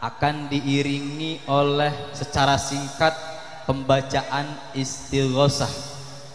akan diiringi oleh secara singkat pembacaan istighosah.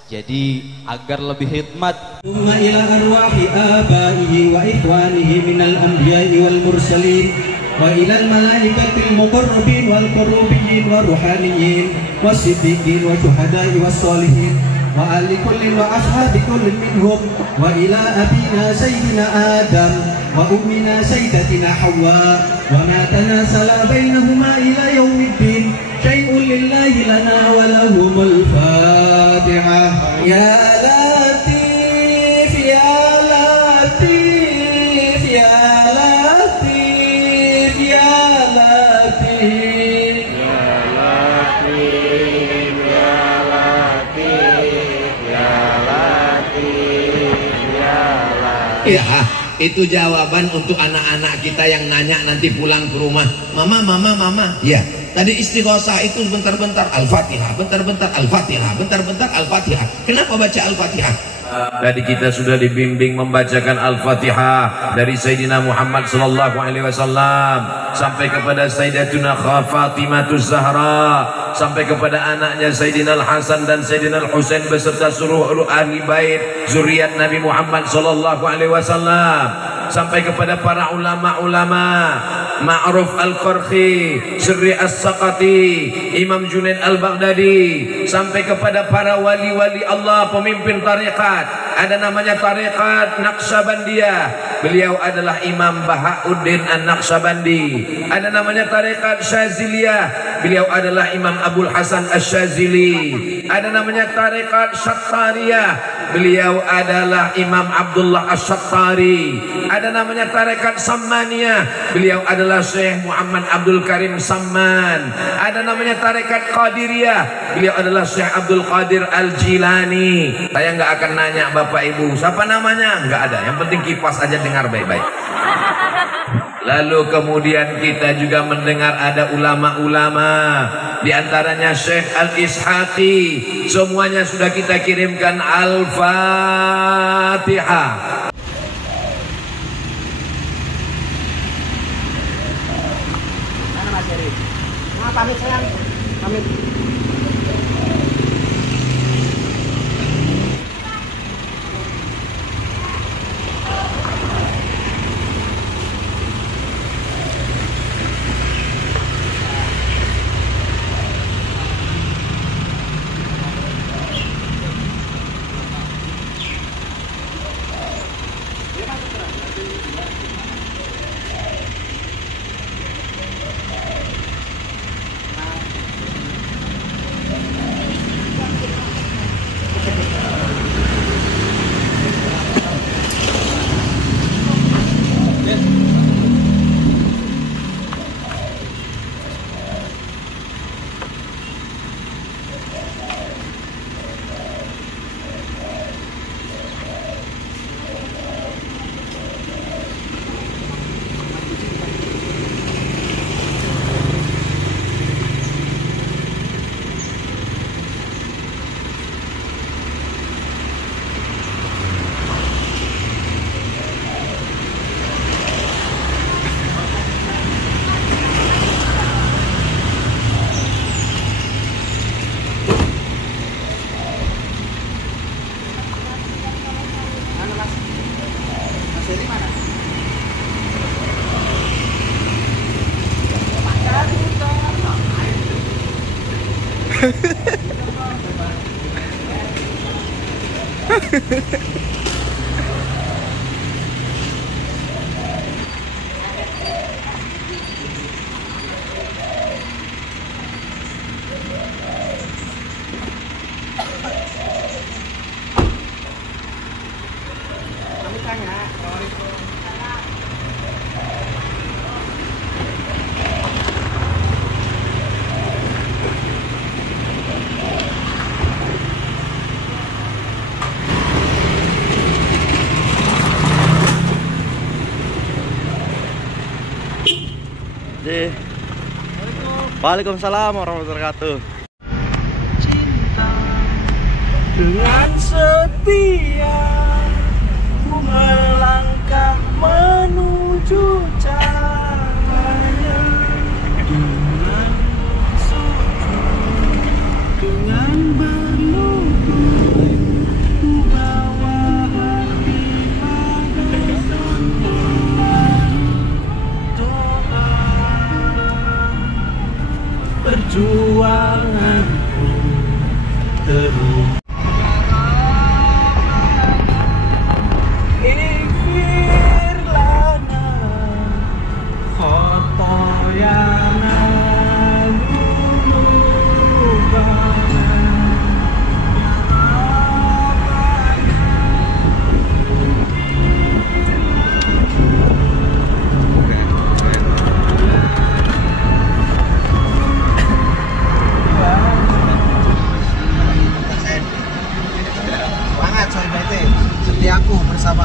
Jadi agar lebih hikmat. Thumma ila arwahi abaihi wa ikhwanihi minal anbiya'i wal mursalin wa ilal malaikatil muqarrabin wal qurubiyyin wa ruhaniyin wasiddiqin wa syuhada'i was solihin wa ali kullin wa ashabi kullin minhum wa ila abina sayyidina Adam wa ummina sayyidatina Hawa wa ma tanasala bainahuma ila yaumiddin syai'un lillahi lana wa lahumul Fatihah. Ya Latif ya Latif ya Latif ya Latif ya Latif ya Latif ya Latif ya Latif. Ya, itu jawaban untuk anak-anak kita yang nanya nanti pulang ke rumah. Mama. Ya, tadi istighosah itu bentar-bentar Al-Fatihah, bentar-bentar Al-Fatihah, bentar-bentar Al-Fatihah. Kenapa baca Al-Fatihah? Tadi kita sudah dibimbing membacakan Al-Fatihah dari Sayyidina Muhammad sallallahu alaihi wasallam sampai kepada Sayyidatuna Fatimahuz Zahra, sampai kepada anaknya Sayyidina Al-Hasan dan Sayyidina Al-Husain beserta seluruh ahli bait zuriat Nabi Muhammad sallallahu alaihi wasallam, sampai kepada para ulama-ulama Ma'ruf Al-Qarhi, Sirri As-Saqati, Imam Junaid Al-Baghdadi, sampai kepada para wali-wali Allah, pemimpin tarekat. Ada namanya tarekat Naqsabandiyah, beliau adalah Imam Bahauddin An-Naqsabandi. Ada namanya tarekat Syaziliyah, beliau adalah Imam Abul Hasan Asy-Syazili. Ada namanya tarekat Syattariyah, beliau adalah Imam Abdullah Asy-Syattari. Ada namanya tarekat Sammaniyah, beliau adalah Syekh Muhammad Abdul Karim Samman. Ada namanya tarekat Qadiriyah, beliau adalah Syekh Abdul Qadir Al-Jilani. Saya nggak akan nanya Bapak Ibu siapa namanya, nggak ada, yang penting kipas aja, dengar baik-baik. Lalu kemudian kita juga mendengar ada ulama-ulama, di antaranya Syekh Al-Ishaqi. Semuanya sudah kita kirimkan Al-Fatihah. Pamit sayang, pamit. Waalaikumsalam warahmatullahi wabarakatuh. Cinta dengan setia ku melangkah menuju cahaya. perjuanganku terus. Ighfir lana khotoyana dzunubana. Semangat soal BT, setiaku bersama.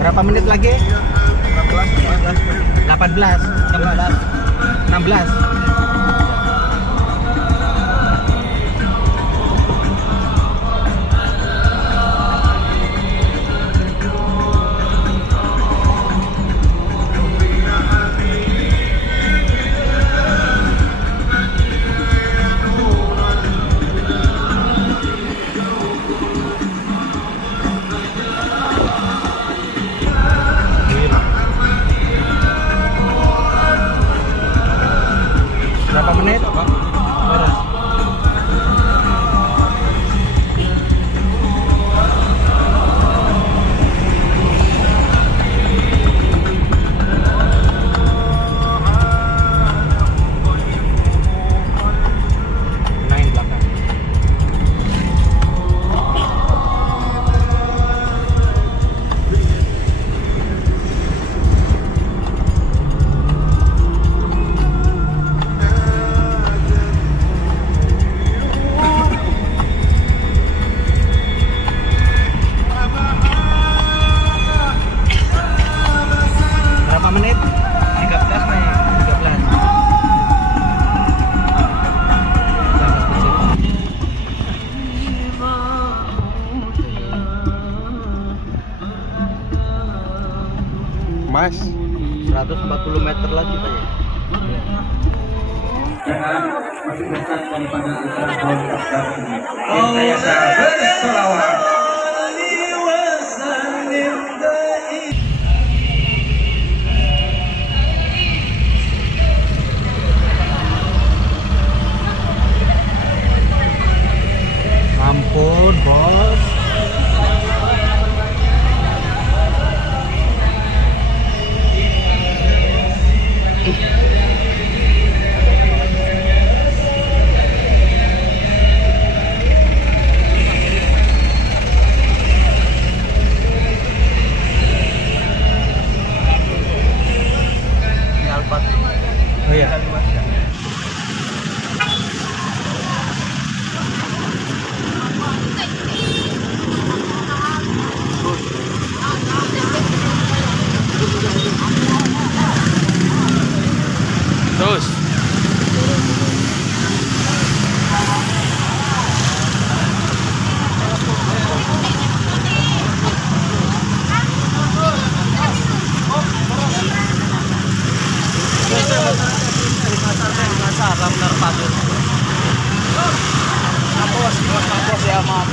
Berapa menit lagi? 18, 16. Berapa menit? Beres. Main belakang. Berapa menit? 13 nih, 13. Mas, 140 meter lagi Pak ya? Jangan masih dekat daripada acara tahun ini. Saya bersolawat. Ampun, bos. Oh iya. Terus. Masa benar patut. Kapos ya, maaf.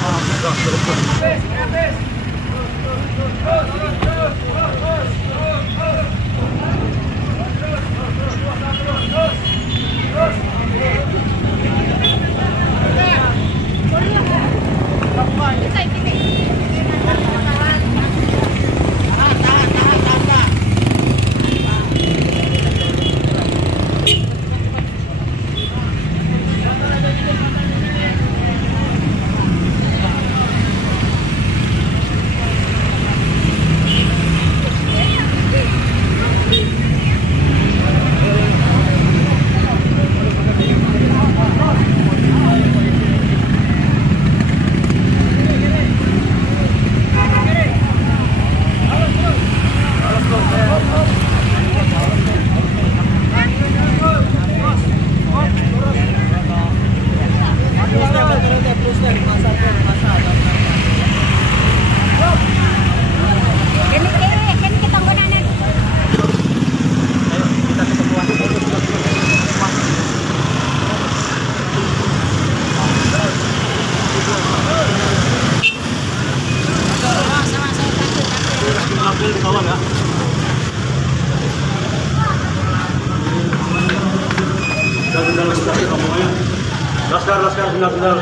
Laskar, benar-benar.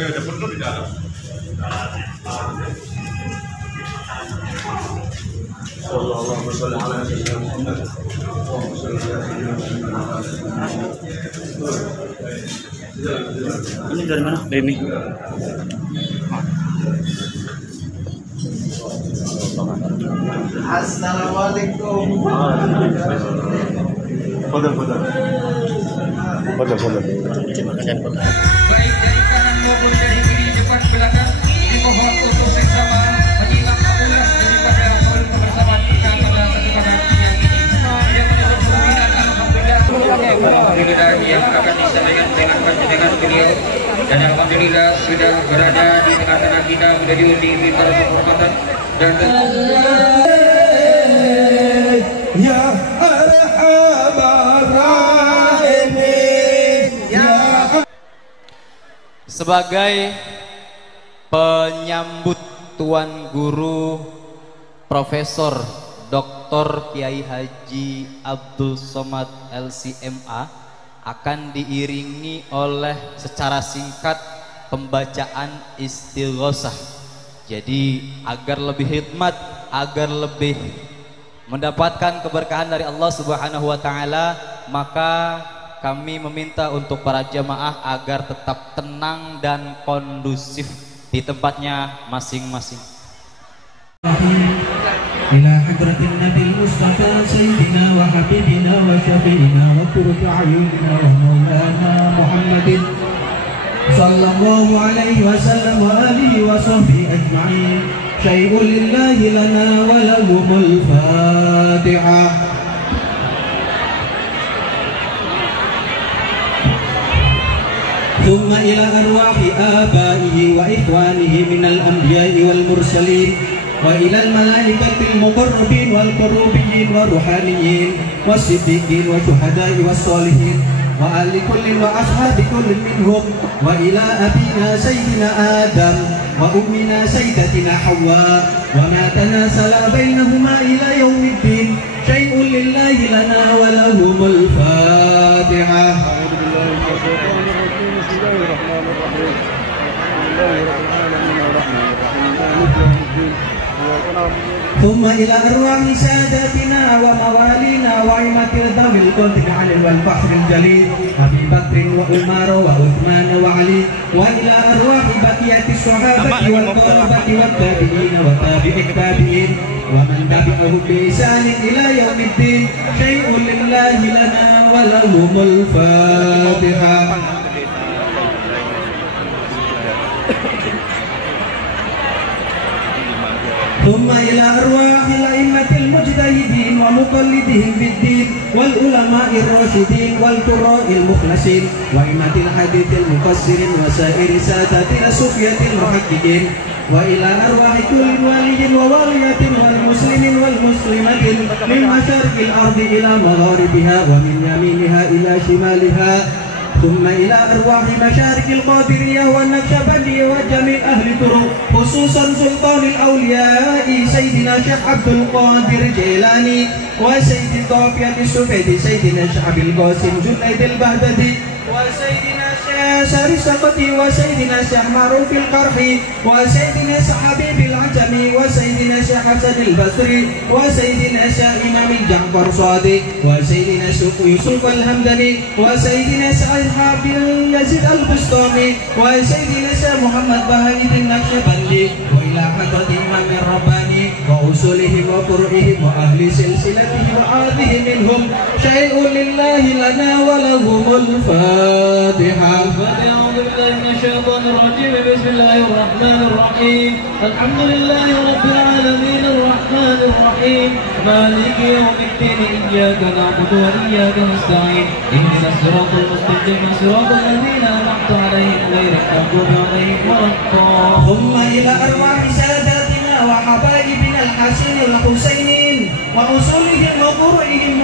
Ada foto di dalam. Allahumma shalli ala sayyidina Muhammad. Allahumma shalli ala sayyidina Muhammad. Ini dari mana? Dari ini. Assalamualaikum. Foto. Baik dari kanan maupun dari kiri, depan belakang, dimohon untuk bersama menyimak ulas daripada poin kebersamaan kita pada kesempatan siang ini. Yang menurut pembinaan alhamdulillah yang akan disampaikan dengan beliau, dan alhamdulillah sudah berada di tengah-tengah kita, sudah diundi mimbar kehormatan dan Ya Arhamar Rahimin. Sebagai penyambut Tuan Guru Profesor Dr. Kiai Haji Abdul Somad LCMA akan diiringi oleh secara singkat pembacaan istighosah. Jadi agar lebih hikmat, agar lebih mendapatkan keberkahan dari Allah Subhanahu wa taala, maka kami meminta untuk para jamaah agar tetap tenang dan kondusif di tempatnya masing-masing. Ila hadratin Nabi Mustafa Sayyidina wa Habibina wa Syafi'ina wa qurrati a'yunina wa maulana Muhammadin sallallahu alaihi wasallam wa alihi wa sahbihi ajma'in. Syai'un lillahi lana wa lahumul Fatihah. ثم إلى أرواح آبائه وإخوانه من الأنبياء والمرسلين وإلى الملائكة المقربين والقروبيين والروحانيين والصديقين والشهداء والصالحين وآل كل وأصحاب كل منهم وإلى أبينا سيدنا آدم وأمنا سيدتنا حواء وما تناسل بينهما إلى يوم الدين. شيء لله لنا ولهم الفاتحة. ثم إلى أرواح ساداتنا وموالينا وعمة ذوي القدر علي والفخر الجليل أبي بكر وعمر وعثمان وعلي وإلى أرواح بقية الصحابة والقربة والتابعين وتابع التابعين ومن تبعهم بإحسان إلى يوم الدين. شيء لله لنا ولهم الفاتحة. ثم إلى أرواح الأئمة المجتهدين ومقلدهم في الدين والعلماء الراشدين والقراء المخلصين وأئمة الحديث المفسرين وسائر ساداتنا الصوفية المحققين وإلى أرواح كل ولي ووالية والمسلم والمسلمة من مشارق الأرض إلى مغاربها ومن يمينها إلى شمالها، ثم إلى أرواح مشارق القادرية والنكشبندية وجميع أهل طرق، خصوصا سلطان الأولياء سيدنا شيخ عبد القادر جيلاني وسيد طافية السفيدي سيدنا شعب القاسم جنيد البغدادي وسيدنا ساري السقطي وسيدنا شيخ معروف القرحي وسيدنا شيخ حبيب العجمي وسيدنا شيخ حسن البصري وسيدنا شيخ إمام الجعفر صادق وسيدنا شيخ يوسف الهمداني وسيدنا شيخ حبيب يزيد البسطامي وسيدنا شيخ محمد بهاء النقشبندي وإلى حضرة الإمام الرباني وأصولهم وفروعهم وأهل سلسلته وآله منهم شيء لله لنا ولهم الفاتحة. أعوذ بالله من الشيطان الرجيم. بسم الله الرحمن الرحيم. الحمد لله رب العالمين الرحمن الرحيم مالك يوم الدين إياك نعبد وإياك نستعين اهدنا الصراط المستقيم صراط الذين أنعمت عليهم غير المغضوب عليهم ولا الضالين. ثم إلى أرواح ساداتنا وحبائبنا الحسن الحسينين وأصولهم وفروعهم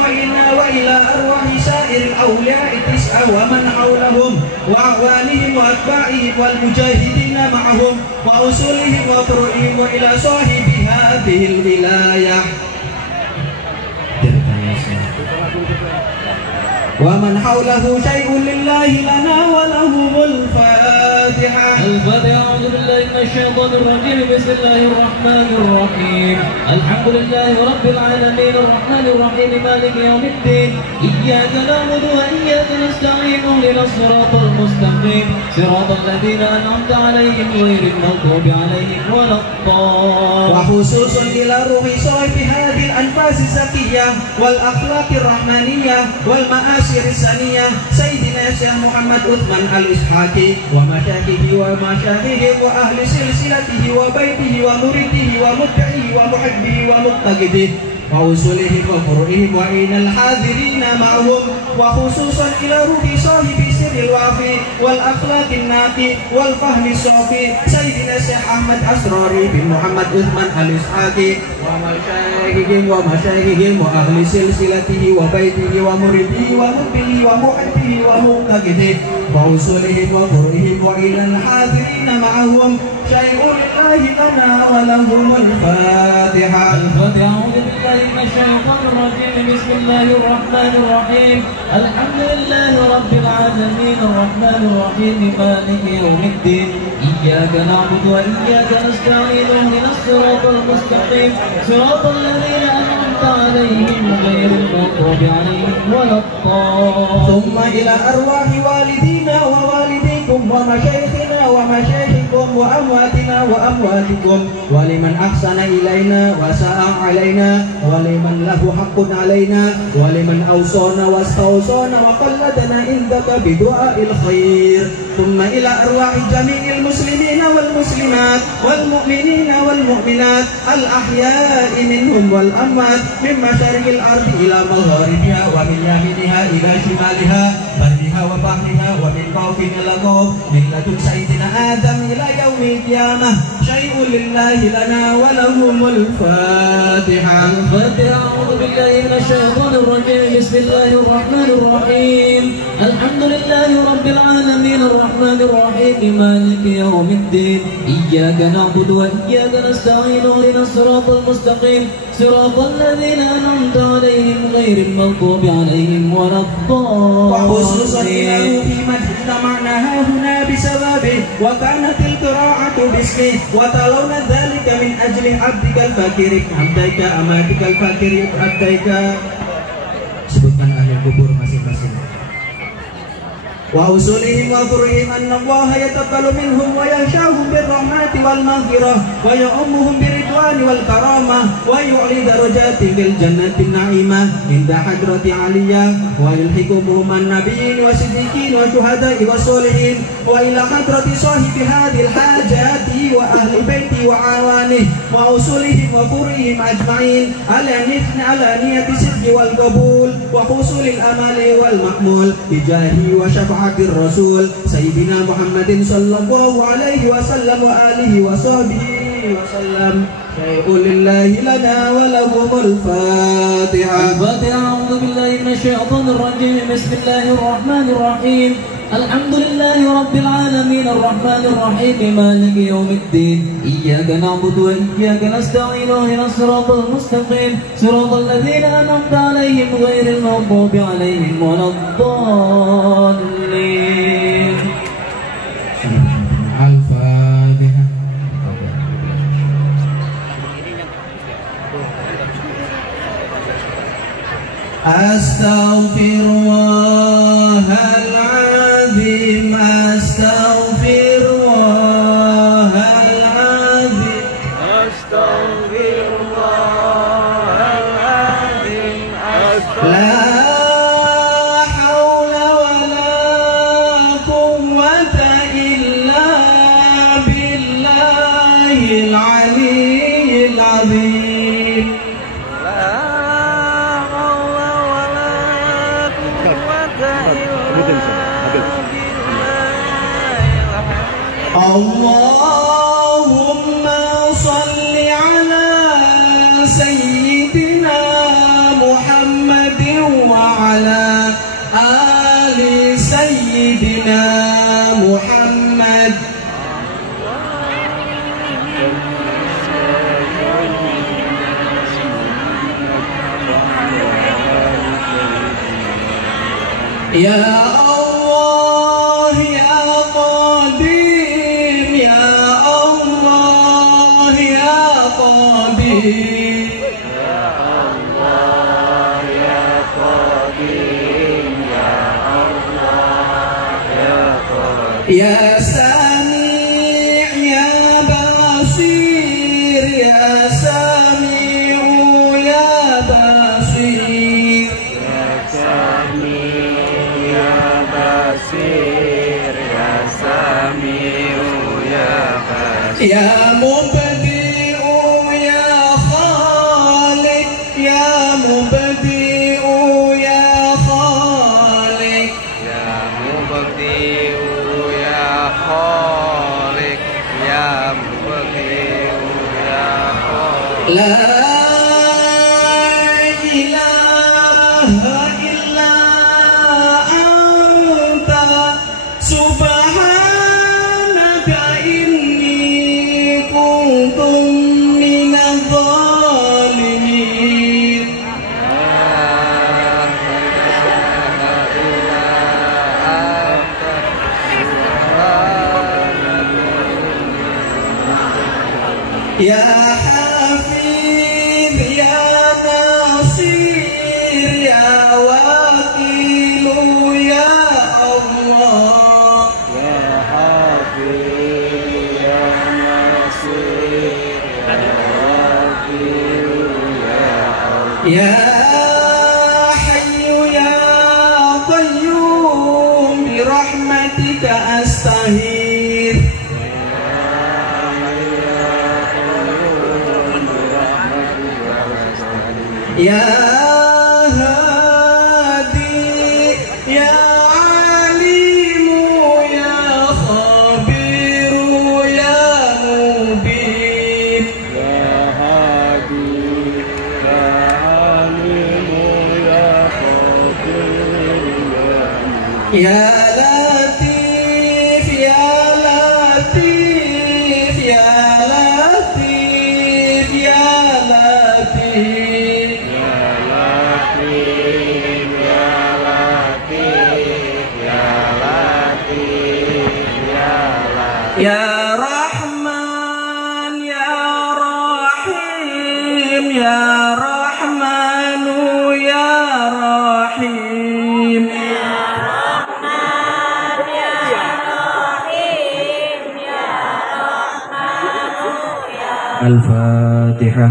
وإلى أرواح سائر الأولياء التسعة ومن حولهم وأعوانهم وأتباعهم والمجاهدين معهم وأصولهم وفروعهم وإلى صاحب هذه الولاية ومن حوله شيء لله لنا ولهم الفاتحة. الفاتحة. أعوذ بالله من الشيطان الرجيم. بسم الله الرحمن الرحيم. الحمد لله رب العالمين الرحمن الرحيم مالك يوم الدين إياك نعبد وإياك نستعين اهدنا الصراط المستقيم صراط الذين أنعمت عليهم غير المغضوب عليهم ولا الضالين. وخصوص إلى روح صاحب هذه الأنفاس الزكية والأخلاق الرحمانية والمآسر السنية سيدنا الشيخ محمد عثمان الإسحاقي ومشايخه ومشايخه وأهل سلسلته وبيته ومريده ومتبعه ومحبه ومقتديه وأصولهم وفروعهم وإلى الحاضرين معهم وخصوصا إلى روح صاحب سر الوافي والأخلاق النقي والفهم الصافي سيدنا الشيخ أحمد أسراري بن محمد عثمان الإسحاقي ومشايخهم وأهل سلسلته وبيته ومريده ومتبعه ومحبه ومقتديه وأصولهم وفروعهم وإلى الحاضرين معهم شيء لله لنا ولهم الفاتحة. الفاتحة. أعوذ بالله من الشيطان الرجيم. بسم الله الرحمن الرحيم. الحمد لله رب العالمين الرحمن الرحيم مالك يوم الدين إياك نعبد وإياك نستعين اهدنا الصراط المستقيم صراط الذين أنعمت عليهم غير المغضوب عليهم ولا الضالين. ثم إلى أرواح والدينا ووالديكم ومشايخنا ومشايخكم وأمواتنا وأمواتكم ولمن أحسن إلينا وساء علينا ولمن له حق علينا ولمن أوصانا واستوصانا وقلدنا عندك بدعاء الخير. ثم إلى أرواح جميع المسلمين والمسلمات والمؤمنين والمؤمنات الأحياء منهم والأموات من مشارق الأرض إلى مغاربها ومن يمينها إلى شمالها برها وبحرها ومن خوف إلى خوف من لدن سيدنا آدم إلى يوم القيامة شيء لله لنا ولهم الفاتحة. الفاتحة. أعوذ بالله من الشيطان الرجيم. بسم الله الرحمن الرحيم. الحمد لله رب العالمين الرحمن الرحيم مالك يوم الدين إياك نعبد وإياك نستعين اهدنا الصراط المستقيم صراط الذين أنعمت عليهم غير المغضوب عليهم ولا الضالين. وخصوصا إلى روح من اجتمعناها هنا بسببه وكانت القراءة باسمه وتلونا ذلك من أجل عبدك الفقير عبدك أماتك الفقير عبدك. Sebutkan ahli kubur masing-masing. وأصولهم وفروعهم أن الله يتقبل منهم ويغشاهم بالرحمة والمغفرة ويؤمهم بالرضوان والكرامة ويعلي درجاتهم بالجنة النعيمة عند حضرة عليا ويلحقهم النبيين والصديقين والشهداء والصالحين وإلى حضرة صاحب هذه الحاجات وأهل بيته وعوانه وأصولهم وفروعهم أجمعين على نية الصدق والقبول وحصول الأمال والمأمول بجاهه وشفاعته الرسول سيدنا محمد صلى الله عليه وسلم وآله وصحبه وسلم شيء لله لنا ولهم الفاتحة. الفاتحة. أعوذ بالله من الشيطان الرجيم. بسم الله الرحمن الرحيم. الحمد لله رب العالمين الرحمن الرحيم مالك يوم الدين إياك نعبد وإياك نستعين اهدنا الصراط المستقيم صراط الذين أنعمت عليهم غير المغضوب عليهم ولا الضالين. الفاتحة. أستغفرullah العظيم أستغفرullah العظيم Astaghfirullah al-azim. لا حول ولا قوة إلا بالله العلي العظيم. اللهم صل على سيدنا محمد وعلى آل سيدنا محمد. يا الله يا قدير يا الله يا قدير Ya Allah ya Qadir, ya Allah ya Qadir. يا سميع يا بصير يا سميع يا بصير Ya Sami ya Basir, ya Sami'u ya Basir. يا مبدئ يا خالق يا مبدئ يا خالق Ya Mubdi'u ya Khaliq, ya Mubdi'u ya Khaliq. لا إله إلا أنت سبحانك إني كنت من الظالمين. يا حفيظ يا نصير يا وكيل يا الله. Ya Hafiz, ya Nasir, ya Wakil, ya Allah. يا حي يا قيوم برحمتك أستغيث. يا هادي يا عليم يا خبير يا مبين. Ya Hadi, ya Alim, ya Qadir, ya يا لطيف يا لطيف يا لطيف يا لطيف. Latif, ya Latif, ya Latif, ya Latif. يا رحمن يا رحيم يا رحمن يا رحيم. الفاتحة.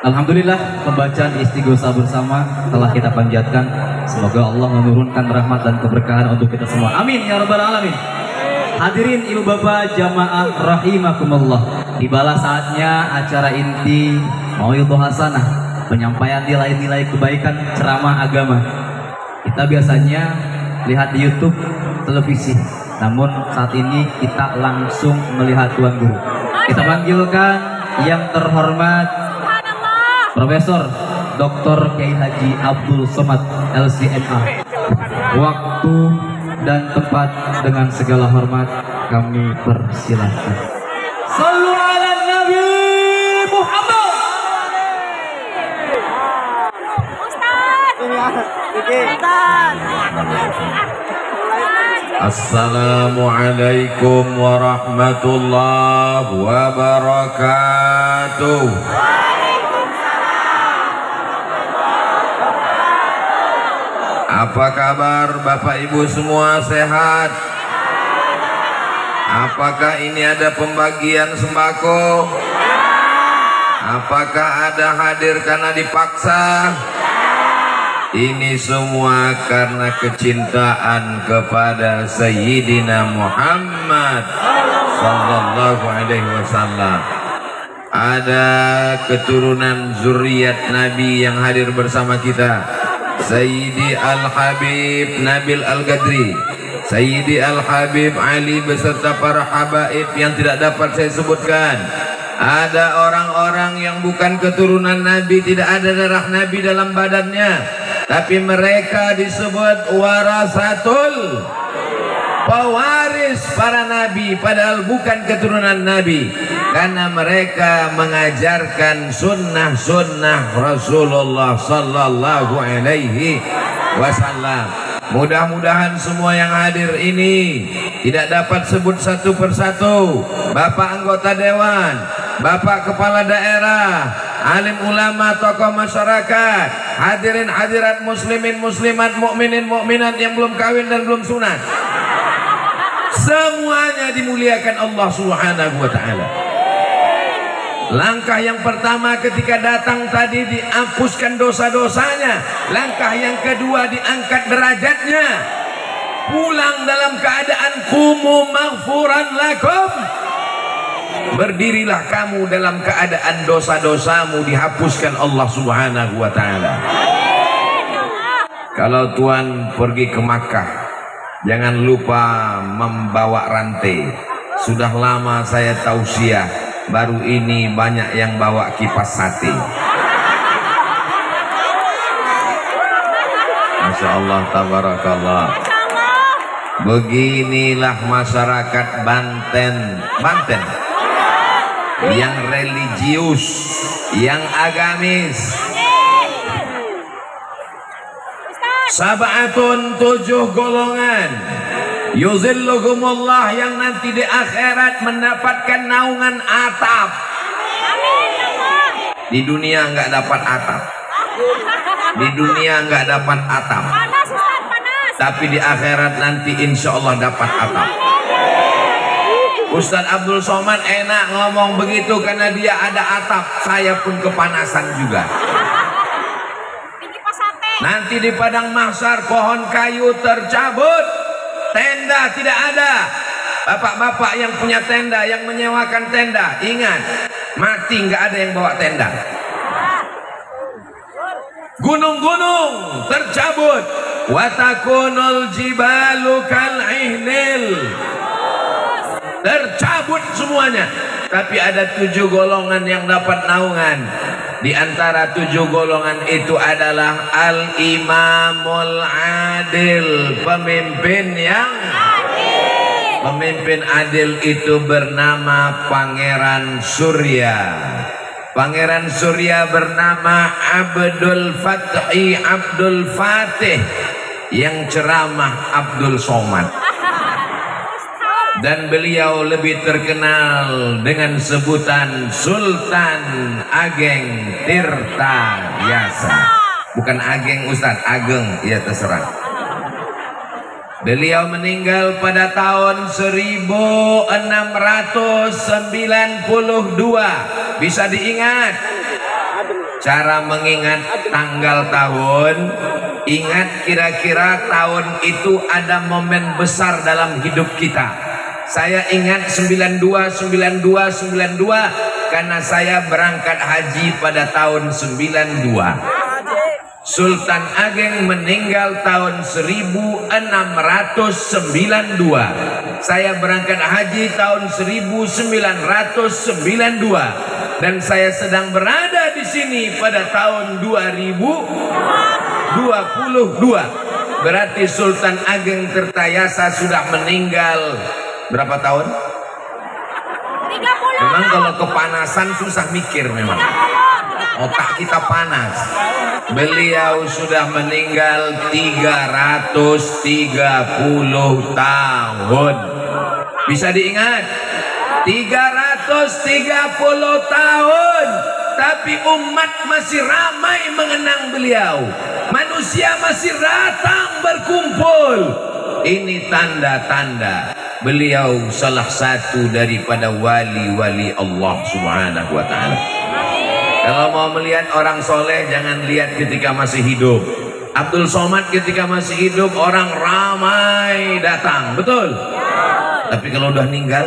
Alhamdulillah, pembacaan istighosa bersama telah kita panjatkan. Semoga Allah menurunkan rahmat dan keberkahan untuk kita semua. Amin ya rabbal alamin. Hadirin ibu bapak jamaah rahimakumullah. Tibalah saatnya acara inti Mauidhah Hasanah penyampaian nilai-nilai kebaikan ceramah agama. Kita biasanya lihat di YouTube, televisi, namun saat ini kita langsung melihat Tuan Guru. Kita panggilkan yang terhormat Profesor Dr. Kiai Haji Abdul Somad LCMA. Waktu dan tempat dengan segala hormat kami persilahkan. Sallu ala Nabi Muhammad. Assalamualaikum warahmatullahi wabarakatuh. Apa kabar Bapak Ibu semua, sehat? Apakah ini ada pembagian sembako? Apakah ada hadir karena dipaksa? Ini semua karena kecintaan kepada Sayyidina Muhammad sallallahu alaihi wasallam. Ada keturunan zuriat Nabi yang hadir bersama kita. Sayyidi Al-Habib Nabil Al-Gadri, Sayyidi Al-Habib Ali beserta para habaib yang tidak dapat saya sebutkan. Ada orang-orang yang bukan keturunan Nabi, tidak ada darah Nabi dalam badannya, tapi mereka disebut warasatul, pewaris para Nabi, padahal bukan keturunan Nabi, karena mereka mengajarkan sunnah-sunnah Rasulullah sallallahu alaihi wasallam. Mudah-mudahan semua yang hadir ini tidak dapat sebut satu persatu. Bapak anggota dewan, Bapak kepala daerah, alim ulama, tokoh masyarakat, hadirin hadirat, muslimin muslimat, mukminin mukminat yang belum kawin dan belum sunat, semuanya dimuliakan Allah Subhanahu wa taala. Langkah yang pertama ketika datang tadi dihapuskan dosa-dosanya. Langkah yang kedua diangkat derajatnya. Pulang dalam keadaan kumu maghfuran lakum. Berdirilah kamu dalam keadaan dosa-dosamu dihapuskan Allah Subhanahu wa taala. Kalau Tuan pergi ke Makkah, jangan lupa membawa rantai. Sudah lama saya tausiah, baru ini banyak yang bawa kipas sate. Masya Allah, tabarakallah. Beginilah masyarakat Banten yang religius, yang agamis. Sab'atun, 7 golongan, yuzilluhumullah, yang nanti di akhirat mendapatkan naungan atap. Di dunia nggak dapat atap. Di dunia nggak dapat atap. Tapi di akhirat nanti insya Allah dapat atap. Ustadz Abdul Somad enak ngomong begitu karena dia ada atap. Saya pun kepanasan juga. Nanti di padang mahsyar pohon kayu tercabut, tenda tidak ada. Bapak-bapak yang punya tenda, yang menyewakan tenda, ingat, mati nggak ada yang bawa tenda. Gunung-gunung tercabut, watakunul jibalu kal'ihnil, tercabut semuanya. Tapi ada 7 golongan yang dapat naungan. Di antara 7 golongan itu adalah al-imamul adil, pemimpin yang adil. Pemimpin adil itu bernama Pangeran Surya. Pangeran Surya bernama Abdul Fatih, yang ceramah Abdul Somad. Dan beliau lebih terkenal dengan sebutan Sultan Ageng Tirta Yasa. Bukan Ageng Ustadz, Ageng, ya terserah. Beliau meninggal pada tahun 1692. Bisa diingat. Cara mengingat tanggal tahun, ingat kira-kira tahun itu ada momen besar dalam hidup kita. Saya ingat 92 karena saya berangkat haji pada tahun 92. Sultan Ageng meninggal tahun 1692. Saya berangkat haji tahun 1992 dan saya sedang berada di sini pada tahun 2022. Berarti Sultan Ageng Tirtayasa sudah meninggal berapa tahun? 30. Memang kalau kepanasan susah mikir memang. Otak kita panas. Beliau sudah meninggal 330 tahun. Bisa diingat? 330 tahun. Tapi umat masih ramai mengenang beliau. Manusia masih datang berkumpul. Ini tanda-tanda beliau salah satu daripada wali-wali Allah Subhanahu wa ta'ala. Kalau mau melihat orang soleh, jangan lihat ketika masih hidup. Abdul Somad ketika masih hidup orang ramai datang, betul? Tapi kalau udah meninggal,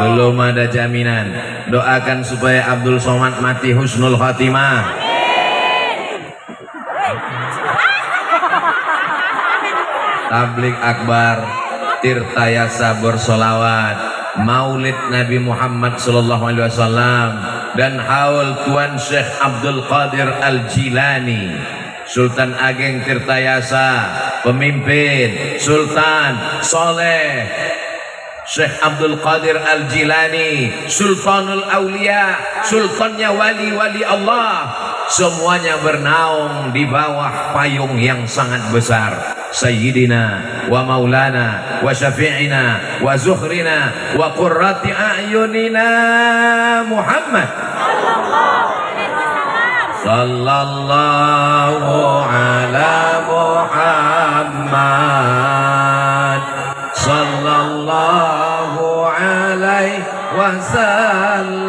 belum ada jaminan. Doakan supaya Abdul Somad mati husnul khatimah. Tablik akbar, Tirtayasa bersolawat, Maulid Nabi Muhammad sallallahu alaihi wasallam, dan haul Tuan Syekh Abdul Qadir Al-Jilani. Sultan Ageng Tirtayasa, pemimpin, Sultan Soleh Syekh Abdul Qadir Al-Jilani, Sultanul Aulia, sultannya wali-wali Allah, semuanya bernaung di bawah payung yang sangat besar. Sayyidina wa maulana wa syafi'ina wa zuhrina wa qurrati a'yunina Muhammad sallallahu ala Muhammad sallallahu alaihi wasallam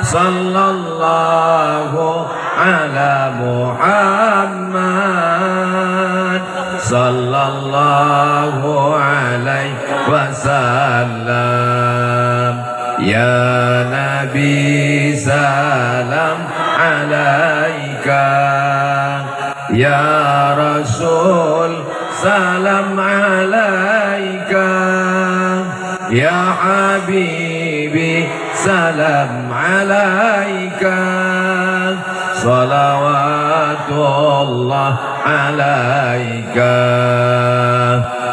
sallallahu ala Muhammad sallallahu alaihi wasallam. Ya Nabi salam alaika, ya Rasul salam alaika, ya Habibi salam alaika, salawatullah alaika.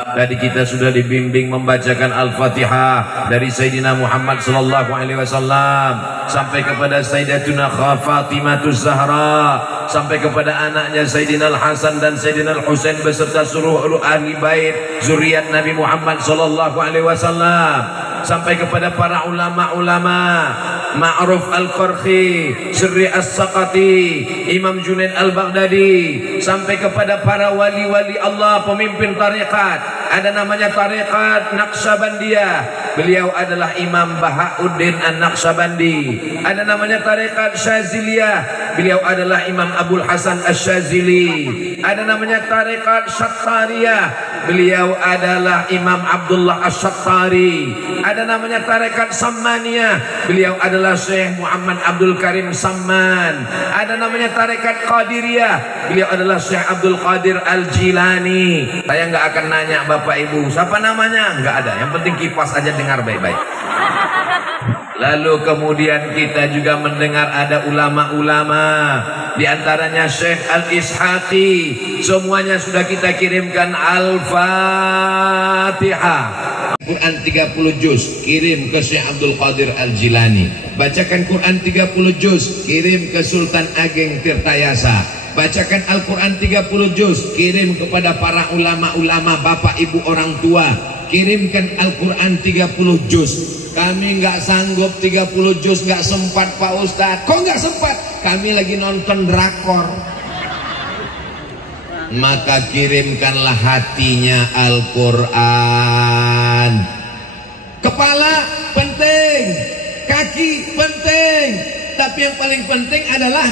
Tadi kita sudah dibimbing membacakan Al-Fatihah dari Sayyidina Muhammad sallallahu alaihi wasallam sampai kepada Sayyidatuna Khafatimatuz Zahra, sampai kepada anaknya Sayyidina Al-Hasan dan Sayyidina Al-Husain beserta seluruh ahli bait zuriat Nabi Muhammad sallallahu alaihi wasallam, sampai kepada para ulama-ulama Ma'ruf Al-Qarhi, Sirri As-Saqati, Imam Junaid Al-Baghdadi, sampai kepada para wali-wali Allah, pemimpin tarekat. Ada namanya tarekat Naqsabandiyah, beliau adalah Imam Bahauddin An-Naqsabandi. Ada namanya tarekat Syaziliyah, beliau adalah Imam Abul Hasan Asy-Syazili. Ada namanya tarekat Syattariyah, beliau adalah Imam Abdullah Asy-Syattari. Ada namanya tarekat Sammaniyah, beliau adalah Syekh Muhammad Abdul Karim Samman. Ada namanya tarekat Qadiriyah, beliau adalah Syekh Abdul Qadir Al-Jilani. Saya nggak akan nanya Bapak Ibu siapa namanya, nggak ada, yang penting kipas aja dengar baik-baik. Lalu kemudian kita juga mendengar ada ulama-ulama, di antaranya Syekh Al-Ishaqi. Semuanya sudah kita kirimkan Al-Fatihah. Quran 30 juz kirim ke Syekh Abdul Qadir Al-Jilani. Bacakan Quran 30 juz kirim ke Sultan Ageng Tirtayasa. Bacakan Al-Quran 30 juz kirim kepada para ulama-ulama, bapak ibu orang tua. Kirimkan Al-Quran 30 juz. Kami nggak sanggup 30 juz, nggak sempat Pak Ustadz. Kok nggak sempat? Kami lagi nonton drakor. Maka kirimkanlah hatinya Al-Quran. Kepala penting, kaki penting, tapi yang paling penting adalah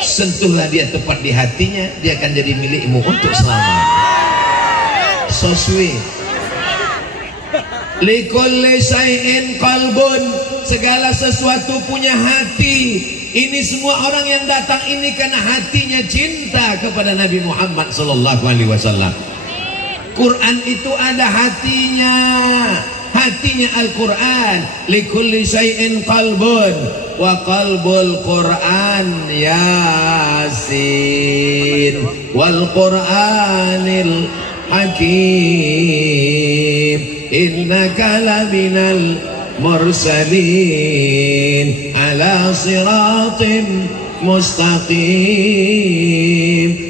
sentuhlah dia tepat di hatinya, dia akan jadi milikmu untuk selamanya. So sweet. Likulli syai'in qalbun, segala sesuatu punya hati. Ini semua orang yang datang ini karena hatinya cinta kepada Nabi Muhammad sallallahu alaihi wasallam. Quran itu ada hatinya, hatinya Al-Quran. Likulli syai'in qalbun, wa qalbul Quran Yasin, wal Quranil Hakim, innaka laminal mursalin ala siratim mustaqim,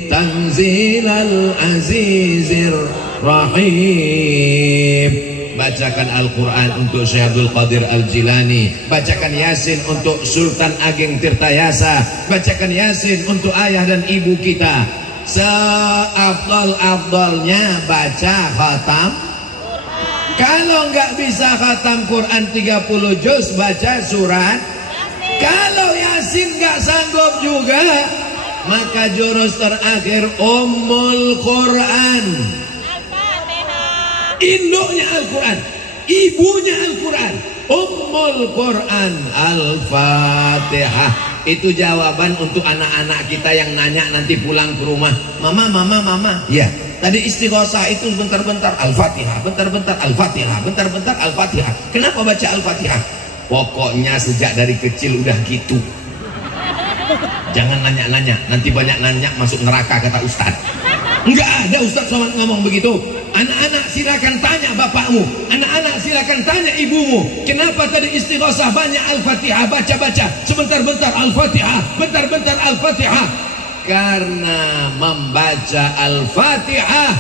tanzilal azizir rahim. Bacakan Al-Quran untuk Syekh Abdul Qadir Al-Jilani, bacakan Yasin untuk Sultan Ageng Tirtayasa, bacakan Yasin untuk ayah dan ibu kita. Seafdal-afdalnya baca khatam. Kalau nggak bisa khatam Quran 30 juz, baca surat. Kalau Yasin nggak sanggup juga, maka jurus terakhir Ummul Quran. Induknya Al-Quran, ibunya Al-Quran, Ummul Quran, Al-Fatihah. Itu jawaban untuk anak-anak kita yang nanya nanti pulang ke rumah, mama, ya tadi istighosah itu bentar-bentar Al-Fatihah, bentar-bentar Al-Fatihah, bentar-bentar Al-Fatihah. Kenapa baca Al-Fatihah? Pokoknya sejak dari kecil udah gitu. Jangan nanya-nanya, nanti banyak nanya masuk neraka kata Ustaz. Enggak ada Ustaz Somad ngomong begitu. Anak-anak silakan tanya bapakmu, anak-anak silakan tanya ibumu, kenapa tadi istighosah banyak Al-Fatihah, baca-baca sebentar-bentar Al-Fatihah, bentar-bentar Al-Fatihah. Karena membaca Al-Fatihah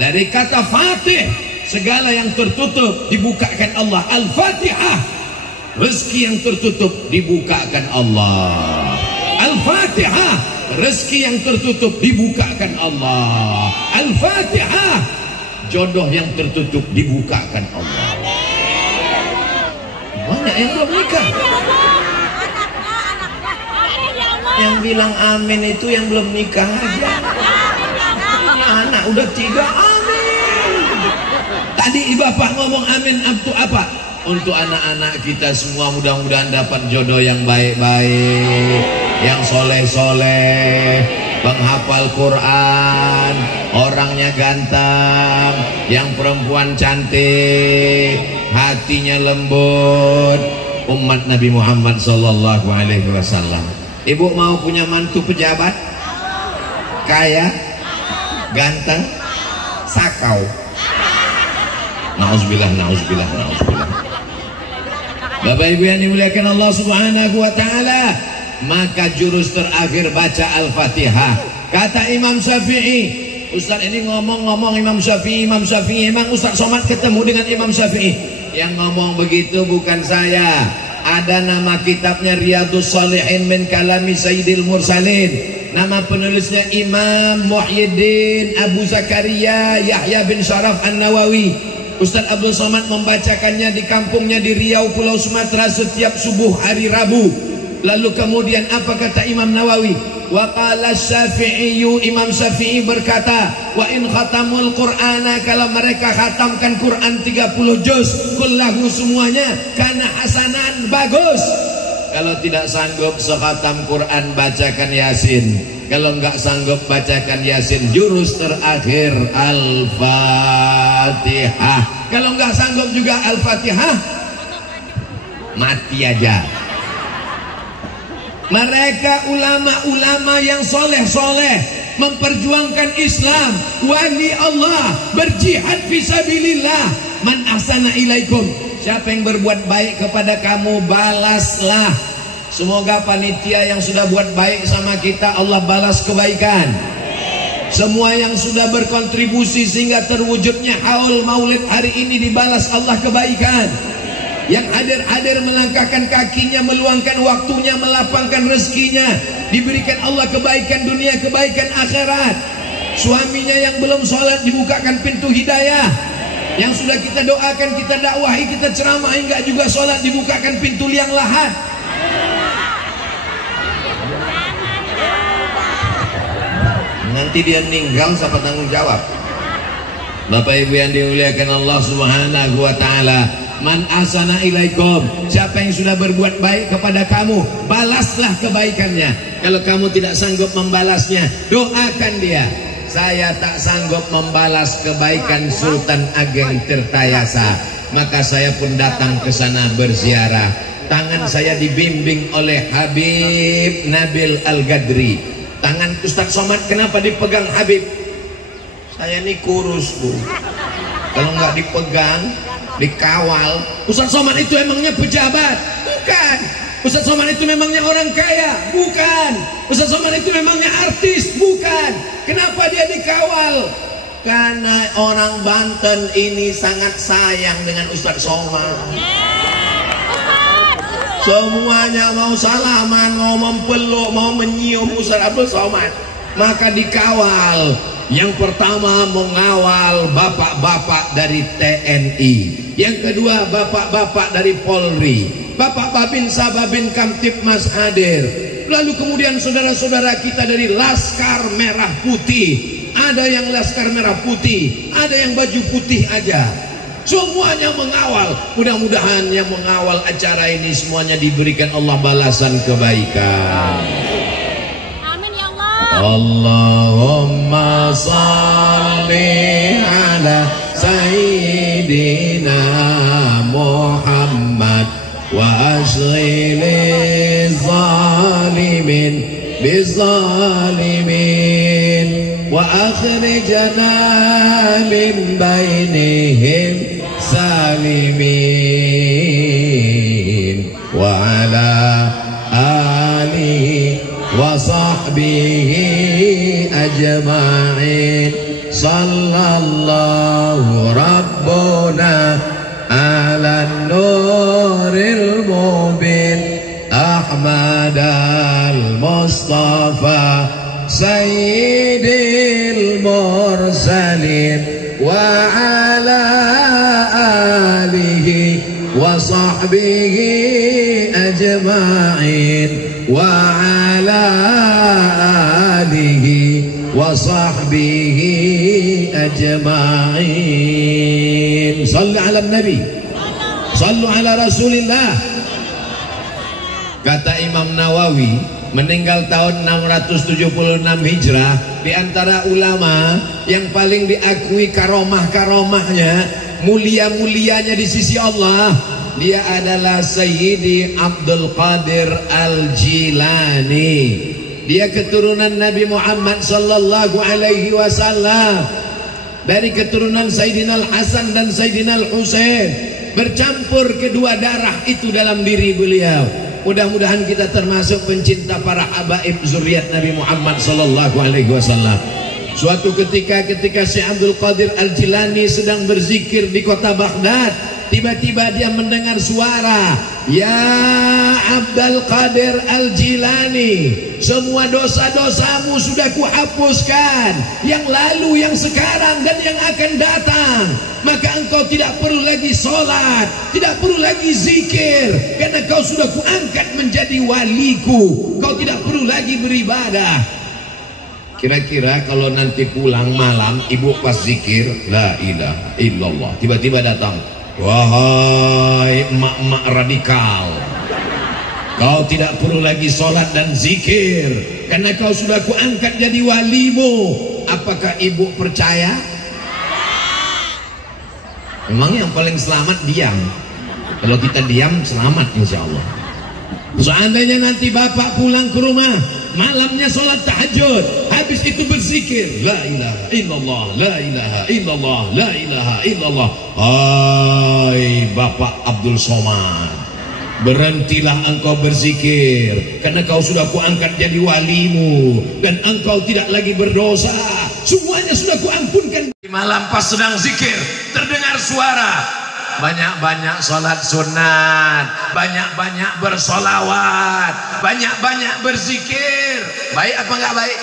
dari kata Fatih, segala yang tertutup dibukakan Allah. Al-Fatihah, rezeki yang tertutup dibukakan Allah. Al-Fatihah, rezeki yang tertutup dibukakan Allah. Al-Fatihah, jodoh yang tertutup dibukakan Allah. Banyak yang belum nikah. Yang bilang amin itu yang belum nikah aja. Anak udah 3 amin. Tadi bapak ngomong amin untuk apa? Untuk anak-anak kita semua, mudah-mudahan dapat jodoh yang baik-baik, yang soleh-soleh, penghafal Quran, orangnya ganteng, yang perempuan cantik, hatinya lembut, umat Nabi Muhammad sallallahu alaihi wasallam. Ibu mau punya mantu pejabat, kaya, ganteng, sakau? Nauzubillah, nauzubillah, nauzubillah. Bapak Ibu yang dimuliakan Allah Subhanahu wa taala, maka jurus terakhir baca Al-Fatihah. Kata Imam Syafi'i, Ustaz ini ngomong-ngomong Imam Syafi'i, emang Ustaz Somad ketemu dengan Imam Syafi'i? Yang ngomong begitu bukan saya. Ada nama kitabnya Riyadhus Shalihin min Kalami Sayyidil Mursalin. Nama penulisnya Imam Muhyiddin Abu Zakaria Yahya bin Syaraf An-Nawawi. Ustaz Abdul Somad membacakannya di kampungnya di Riau, Pulau Sumatera setiap subuh hari Rabu. Lalu kemudian apa kata Imam Nawawi? Wa qala Syafi'i, Imam Syafi'i berkata, wa in khatamul Qur'ana, kalau mereka khatamkan Quran 30 juz, kullahu semuanya, kana hasanan, bagus. Kalau tidak sanggup sekhatam Quran, bacakan Yasin. Kalau enggak sanggup bacakan Yasin, jurus terakhir Al-Fatihah. Kalau enggak sanggup juga Al-Fatihah, mati aja. Mereka ulama-ulama yang soleh-soleh, memperjuangkan Islam, wali Allah, berjihad fisabilillah. Man ahsana ilaikum, siapa yang berbuat baik kepada kamu, balaslah. Semoga panitia yang sudah buat baik sama kita, Allah balas kebaikan. Semua yang sudah berkontribusi sehingga terwujudnya haul maulid hari ini, dibalas Allah kebaikan. Yang hadir-hadir melangkahkan kakinya, meluangkan waktunya, melapangkan rezekinya, diberikan Allah kebaikan dunia, kebaikan akhirat. Suaminya yang belum sholat dibukakan pintu hidayah. Yang sudah kita doakan, kita dakwahi, kita ceramahi, enggak juga sholat, dibukakan pintu liang lahat. Nanti dia meninggal, siapa tanggung jawab? Bapak Ibu yang dimuliakan Allah Subhanahu wa taala, man ahsana ilaikum, siapa yang sudah berbuat baik kepada kamu, balaslah kebaikannya. Kalau kamu tidak sanggup membalasnya, doakan dia. Saya tak sanggup membalas kebaikan Sultan Ageng Tirtayasa, maka saya pun datang ke sana berziarah. Tangan saya dibimbing oleh Habib Nabil Al-Gadri. Tangan Ustaz Somad kenapa dipegang Habib? Saya ini kurus, Bu. Kalau nggak dipegang, dikawal. Ustaz Somad itu emangnya pejabat? Bukan. Ustaz Somad itu memangnya orang kaya? Bukan. Ustaz Somad itu memangnya artis? Bukan. Kenapa dia dikawal? Karena orang Banten ini sangat sayang dengan Ustaz Somad. Semuanya mau salaman, mau mempeluk, mau menyium Ustaz Abdul Somad. Maka dikawal. Yang pertama mengawal bapak-bapak dari TNI, yang kedua bapak-bapak dari Polri, Bapak Babinsa Babin Kamtipmas hadir, lalu kemudian saudara-saudara kita dari Laskar Merah Putih, ada yang Laskar Merah Putih, ada yang baju putih aja, semuanya mengawal. Mudah-mudahan yang mengawal acara ini semuanya diberikan Allah balasan kebaikan. Allahumma salli ala Sayyidina Muhammad wa ashghil zalimin bizalimin wa akhrijna min bainihim salimin wa ala alihi wa sahbihi ajma'in. Sallallahu rabbuna ala nuril mubin Ahmad al-Mustafa sayyidil mursalin wa ala alihi wa sahbihi ajma'in wa ala alihi wa sahbihi ajma'in. Sallu ala nabi, sallu ala rasulillah. Kata Imam Nawawi, meninggal tahun 676 Hijrah, di antara ulama yang paling diakui karomah-karomahnya, mulia-mulianya di sisi Allah, dia adalah Sayyidi Abdul Qadir Al-Jilani. Dia keturunan Nabi Muhammad sallallahu alaihi wasallam, dari keturunan Sayyidina Al-Hasan dan Sayyidina Al-Husain. Bercampur kedua darah itu dalam diri beliau. Mudah-mudahan kita termasuk pencinta para habaib zuriat Nabi Muhammad sallallahu alaihi wasallam. Suatu ketika Syekh Abdul Qadir Al-Jilani sedang berzikir di kota Baghdad, tiba-tiba dia mendengar suara, "Ya Abdul Qadir Al-Jilani, semua dosa-dosamu sudah kuhapuskan, yang lalu, yang sekarang, dan yang akan datang. Maka engkau tidak perlu lagi sholat, tidak perlu lagi zikir, karena kau sudah kuangkat menjadi waliku. Kau tidak perlu lagi beribadah." Kira-kira kalau nanti pulang malam, ibu pas zikir, la ilaha illallah, tiba-tiba datang, "Wahai emak-emak radikal, kau tidak perlu lagi sholat dan zikir, karena kau sudah kuangkat jadi walimu." Apakah ibu percaya? Memang yang paling selamat diam. Kalau kita diam, selamat insya Allah. Seandainya nanti bapak pulang ke rumah, malamnya sholat tahajud, habis itu berzikir, la ilaha illallah, la ilaha illallah, la ilaha illallah. Hai Bapak Abdul Somad, berhentilah engkau berzikir, karena kau sudah kuangkat jadi walimu, dan engkau tidak lagi berdosa, semuanya sudah kuampunkan. Di malam pas sedang zikir, terdengar suara, banyak-banyak sholat sunat, banyak-banyak bersolawat, banyak-banyak berzikir. Baik apa enggak baik?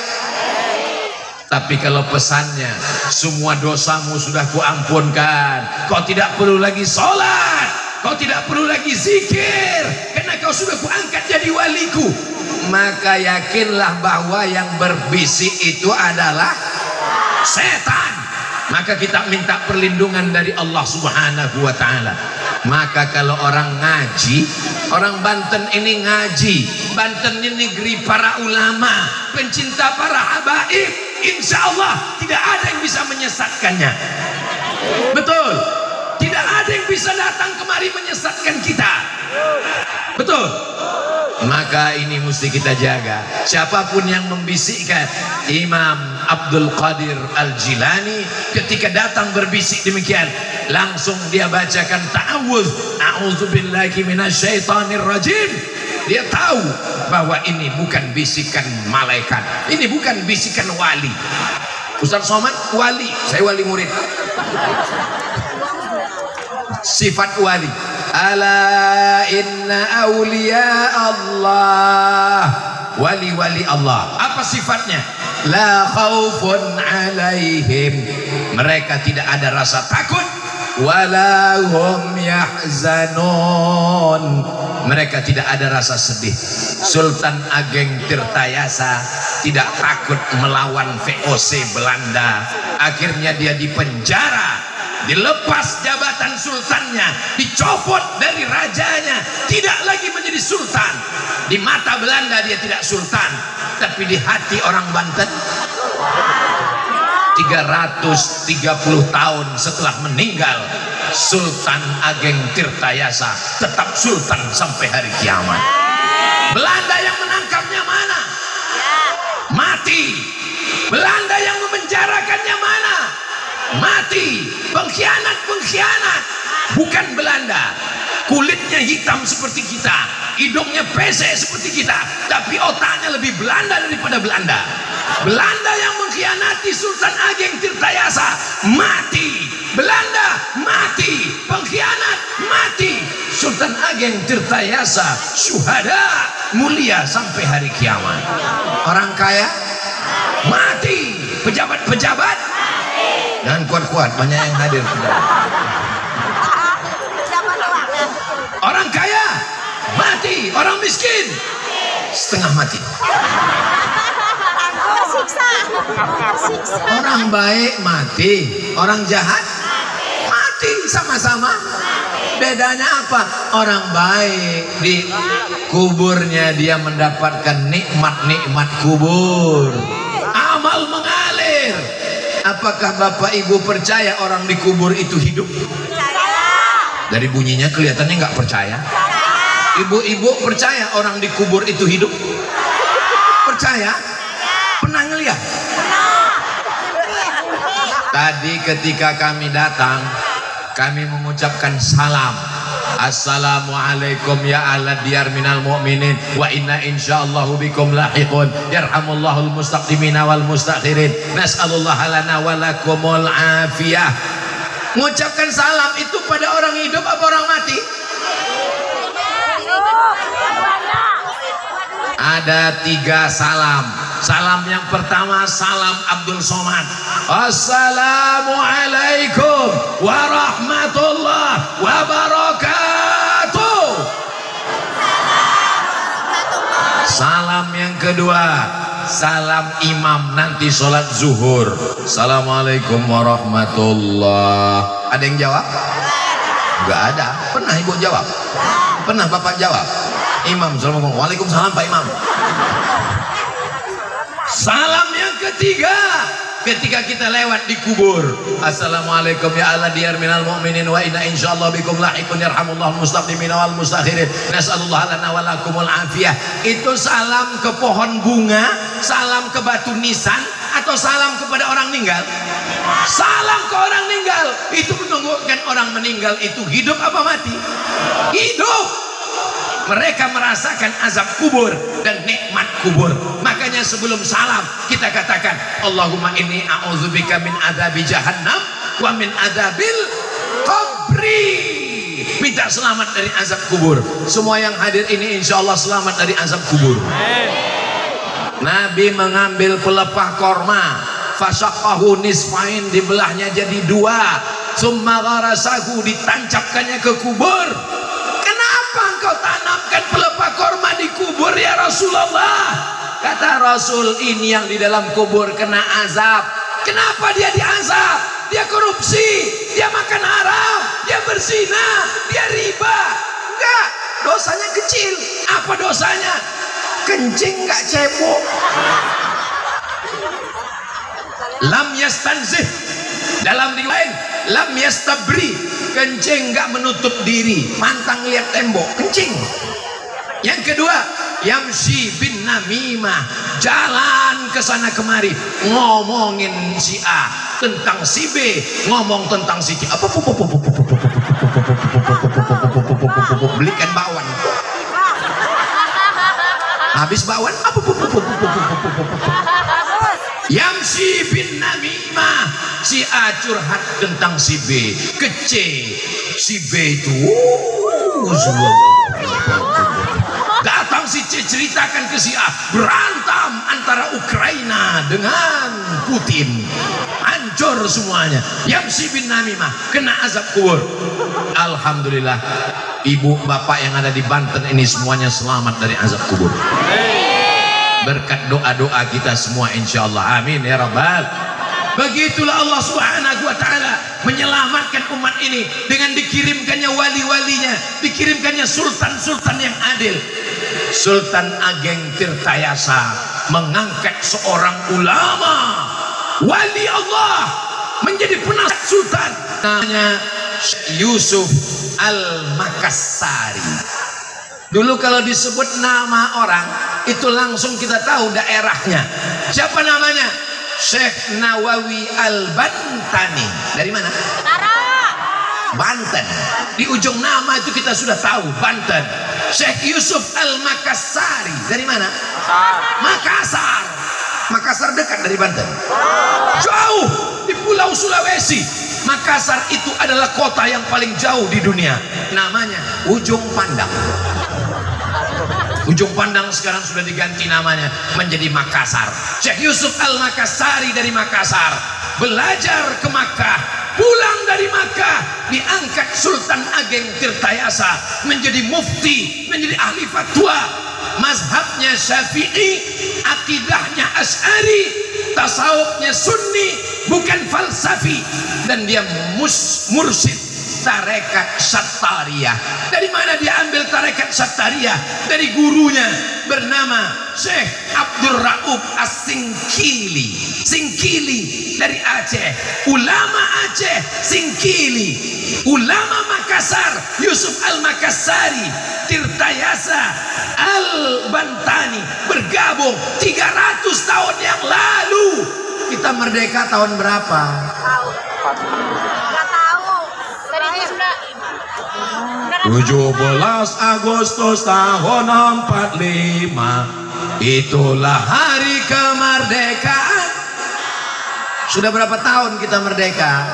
Tapi kalau pesannya, semua dosamu sudah kuampunkan, kau tidak perlu lagi sholat, kau tidak perlu lagi zikir, karena kau sudah kuangkat jadi waliku, maka yakinlah bahwa yang berbisik itu adalah setan. maka kita minta perlindungan dari Allah Subhanahu wa ta'ala. Maka kalau orang ngaji, orang Banten ini ngaji, Banten ini negeri para ulama, pencinta para habaib, insya Allah tidak ada yang bisa menyesatkannya. Betul, tidak ada yang bisa datang kemari menyesatkan kita. Betul. Maka ini mesti kita jaga. Siapapun yang membisikkan, Imam Abdul Qadir Al-Jilani ketika datang berbisik demikian, langsung dia bacakan ta'awudz, a'udzubillahi minasyaitonir rajim. Dia tahu bahwa ini bukan bisikan malaikat, ini bukan bisikan wali. Ustaz Somad wali, saya wali murid. Sifat wali, ala inna awliya Allah, wali-wali Allah. Apa sifatnya? La khaufun alaihim, mereka tidak ada rasa takut. Wala hum yahzanun, mereka tidak ada rasa sedih. Sultan Ageng Tirtayasa tidak takut melawan VOC Belanda. Akhirnya dia dipenjara, dilepas jabatan sultannya, dicopot dari rajanya, tidak lagi menjadi sultan. Di mata Belanda dia tidak sultan, tapi di hati orang Banten 330 tahun setelah meninggal Sultan Ageng Tirtayasa tetap sultan sampai hari kiamat. Belanda yang menangkapnya mana? Mati. Belanda yang memenjarakannya mana? Mati. Pengkhianat bukan Belanda, kulitnya hitam seperti kita, hidungnya pesek seperti kita, tapi otaknya lebih Belanda daripada Belanda. Belanda yang mengkhianati Sultan Ageng Tirtayasa mati, Belanda mati, pengkhianat mati, Sultan Ageng Tirtayasa syuhada mulia sampai hari kiamat. Orang kaya mati, pejabat-pejabat jangan kuat-kuat, banyak yang hadir. Orang kaya mati, orang miskin setengah mati. Orang baik mati, orang jahat mati, sama-sama. Bedanya apa? Orang baik di kuburnya dia mendapatkan nikmat-nikmat kubur, amal mengalir. Apakah Bapak Ibu percaya orang di kubur itu hidup? Dari bunyinya kelihatannya nggak percaya. Ibu-ibu percaya orang di kubur itu hidup? Percaya? Pernah ngeliat? Tadi ketika kami datang, kami mengucapkan salam. Assalamualaikum ya ahla diyar minal mu'minin wa inna insyaallahu bikum lahiqun yarhamullahul mustaqdimina wal mustakhirin nas'alullaha lana wa lakumul afiyah. Mengucapkan salam itu pada orang hidup apa orang mati? Ada 3 salam. Salam yang pertama salam Abdul Somad. Assalamualaikum warahmatullahi wabarakatuh. Salam yang kedua salam imam nanti sholat zuhur. Assalamualaikum warahmatullahi. Ada yang jawab? Enggak ada. Pernah ibu jawab? Pernah bapak jawab? Imam assalamualaikum. Waalaikumsalam Pak Imam. Salam yang ketiga ketika kita lewat di kubur. Assalamualaikum ya Allah diyar minal mu'minin wa inna insyaallah bikum lahiqun yarhamullahul mustaqdimina wal mustakhirin nas'alullah lana wa lakumul afiyah. Itu salam ke pohon bunga, salam ke batu nisan, atau salam kepada orang meninggal? Salam ke orang meninggal. Itu menunjukkan orang meninggal itu hidup apa mati? Hidup. Mereka merasakan azab kubur dan nikmat kubur. Makanya sebelum salam kita katakan Allahumma inni a'udzubika min adzabi jahannam wa min adzabil qabri. Minta selamat dari azab kubur. Semua yang hadir ini insya Allah selamat dari azab kubur. Nabi mengambil pelepah korma, fasyaqahu nisfain, dibelahnya jadi 2, summa gharasahu, ditancapkannya ke kubur. Kenapa engkau tanamkan pelepah korma di kubur ya Rasulullah? Kata Rasul, ini yang di dalam kubur kena azab. Kenapa dia diazab? dia korupsi, dia makan haram, dia berzina, dia riba. Enggak, dosanya kecil. Apa dosanya? Kencing nggak cebok. Lam yastanzih, dalam riwayat lain lam yastabri, kencing nggak menutup diri, mantang lihat tembok, kencing. Yang kedua, yamshi bin namimah, jalan ke sana kemari ngomongin si A tentang si B, ngomong tentang si C. Apa belikan bakwan, habis bakwan apa yamshi bin namimah, si A curhat tentang si B ke C, si B itu datang si C ceritakan ke si A, berantem antara Ukraina dengan Putin, hancur semuanya. Yamshi bin namimah kena azab kubur. Alhamdulillah, ibu bapak yang ada di Banten ini semuanya selamat dari azab kubur berkat doa-doa kita semua, insyaallah. Amin ya rabbal. Begitulah Allah subhanahu wa ta'ala menyelamatkan umat ini dengan dikirimkannya wali-walinya, dikirimkannya sultan-sultan yang adil. Sultan Ageng Tirtayasa mengangkat seorang ulama wali Allah menjadi penasihat sultan, namanya Yusuf Al-Makassari. Dulu kalau disebut nama orang itu langsung kita tahu daerahnya. Siapa namanya? Syekh Nawawi Al-Bantani. Dari mana? Banten. Di ujung nama itu kita sudah tahu, Banten. Syekh Yusuf Al-Makassari. Dari mana? Makassar. Makassar dekat dari Banten. Jauh di Pulau Sulawesi. Makassar itu adalah kota yang paling jauh di dunia. Namanya Ujung Pandang. Ujung Pandang sekarang sudah diganti namanya menjadi Makassar. Syekh Yusuf Al-Makassari dari Makassar belajar ke Makkah, pulang dari Makkah diangkat Sultan Ageng Tirtayasa menjadi mufti, menjadi ahli fatwa. Mazhabnya Syafi'i, akidahnya Asy'ari, tasawufnya Sunni, bukan falsafi, dan dia mursyid tarekat Sattariyah. Dari mana dia ambil tarekat Sattariyah? Dari gurunya bernama Syekh Abdul Rauf As-Singkili. Singkili dari Aceh, ulama Aceh. Singkili, ulama Makassar, Yusuf Al-Makassari, Tirtayasa Al-Bantani bergabung 300 tahun yang lalu. Kita merdeka tahun berapa? 17 Agustus tahun 45, itulah hari kemerdekaan. Sudah berapa tahun kita merdeka?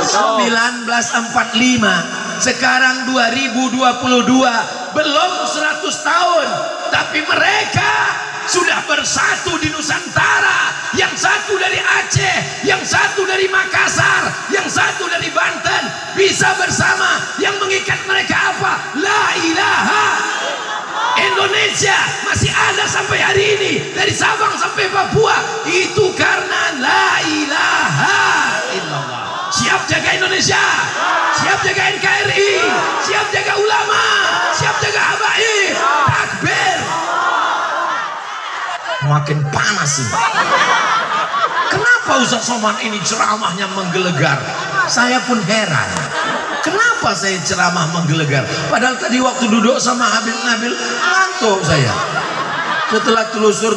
1945. Sekarang 2022, belum 100 tahun, tapi mereka sudah bersatu di Nusantara. Yang satu dari Aceh, yang satu dari Makassar, yang satu dari Banten, bisa bersama. Yang mengikat mereka apa? La ilaha. Indonesia masih ada sampai hari ini, dari Sabang sampai Papua, itu karena la ilaha illallah. Siap jaga Indonesia, siap jaga NKRI, siap jaga ulama, siap jaga habaib. Takbir. Makin panas ini. Kenapa Ustaz Somad ini ceramahnya menggelegar? Saya pun heran. Kenapa saya ceramah menggelegar? Padahal tadi waktu duduk sama Habib Nabil ngantuk saya. Setelah telusur,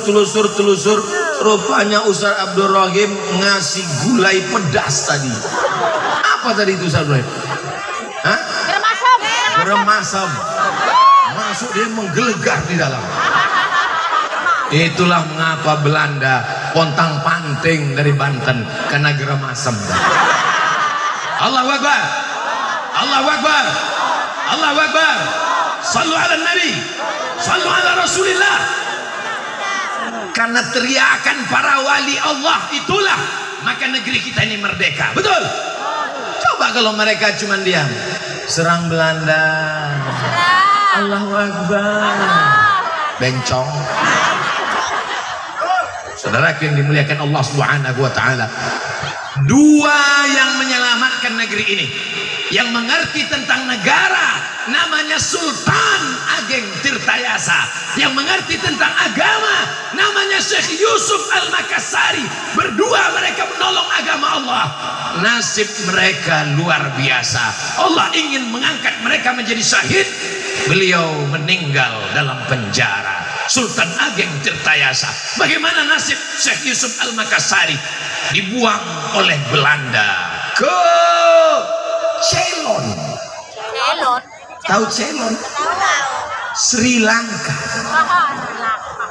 rupanya Ustaz Abdul Rahim ngasih gulai pedas tadi. Apa tadi itu Ustaz Abdul Rahim? Hah? Remasam. Masuk dia menggelegar di dalam. Itulah mengapa Belanda pontang panting dari Banten karena geram asam. Allahu Akbar, Allahu Akbar, Allahu Akbar. Sallu ala Nabi, sallu ala Rasulillah. Karena teriakan para wali Allah itulah maka negeri kita ini merdeka. Betul? Coba kalau mereka cuma diam. Serang Belanda. Allahu Akbar. Bencong. Saudaraku yang dimuliakan Allah Subhanahu wa taala, dua yang menyelamatkan negeri ini, yang mengerti tentang negara, namanya Sultan Ageng Tirtayasa, yang mengerti tentang agama, namanya Syekh Yusuf Al-Makassari. Berdua mereka menolong agama Allah. Nasib mereka luar biasa. Allah ingin mengangkat mereka menjadi syahid. Beliau meninggal dalam penjara. Sultan Ageng Tirtayasa. Bagaimana nasib Syekh Yusuf Al-Makassari? Dibuang oleh Belanda ke Ceylon. Tahu Ceylon? Sri Lanka.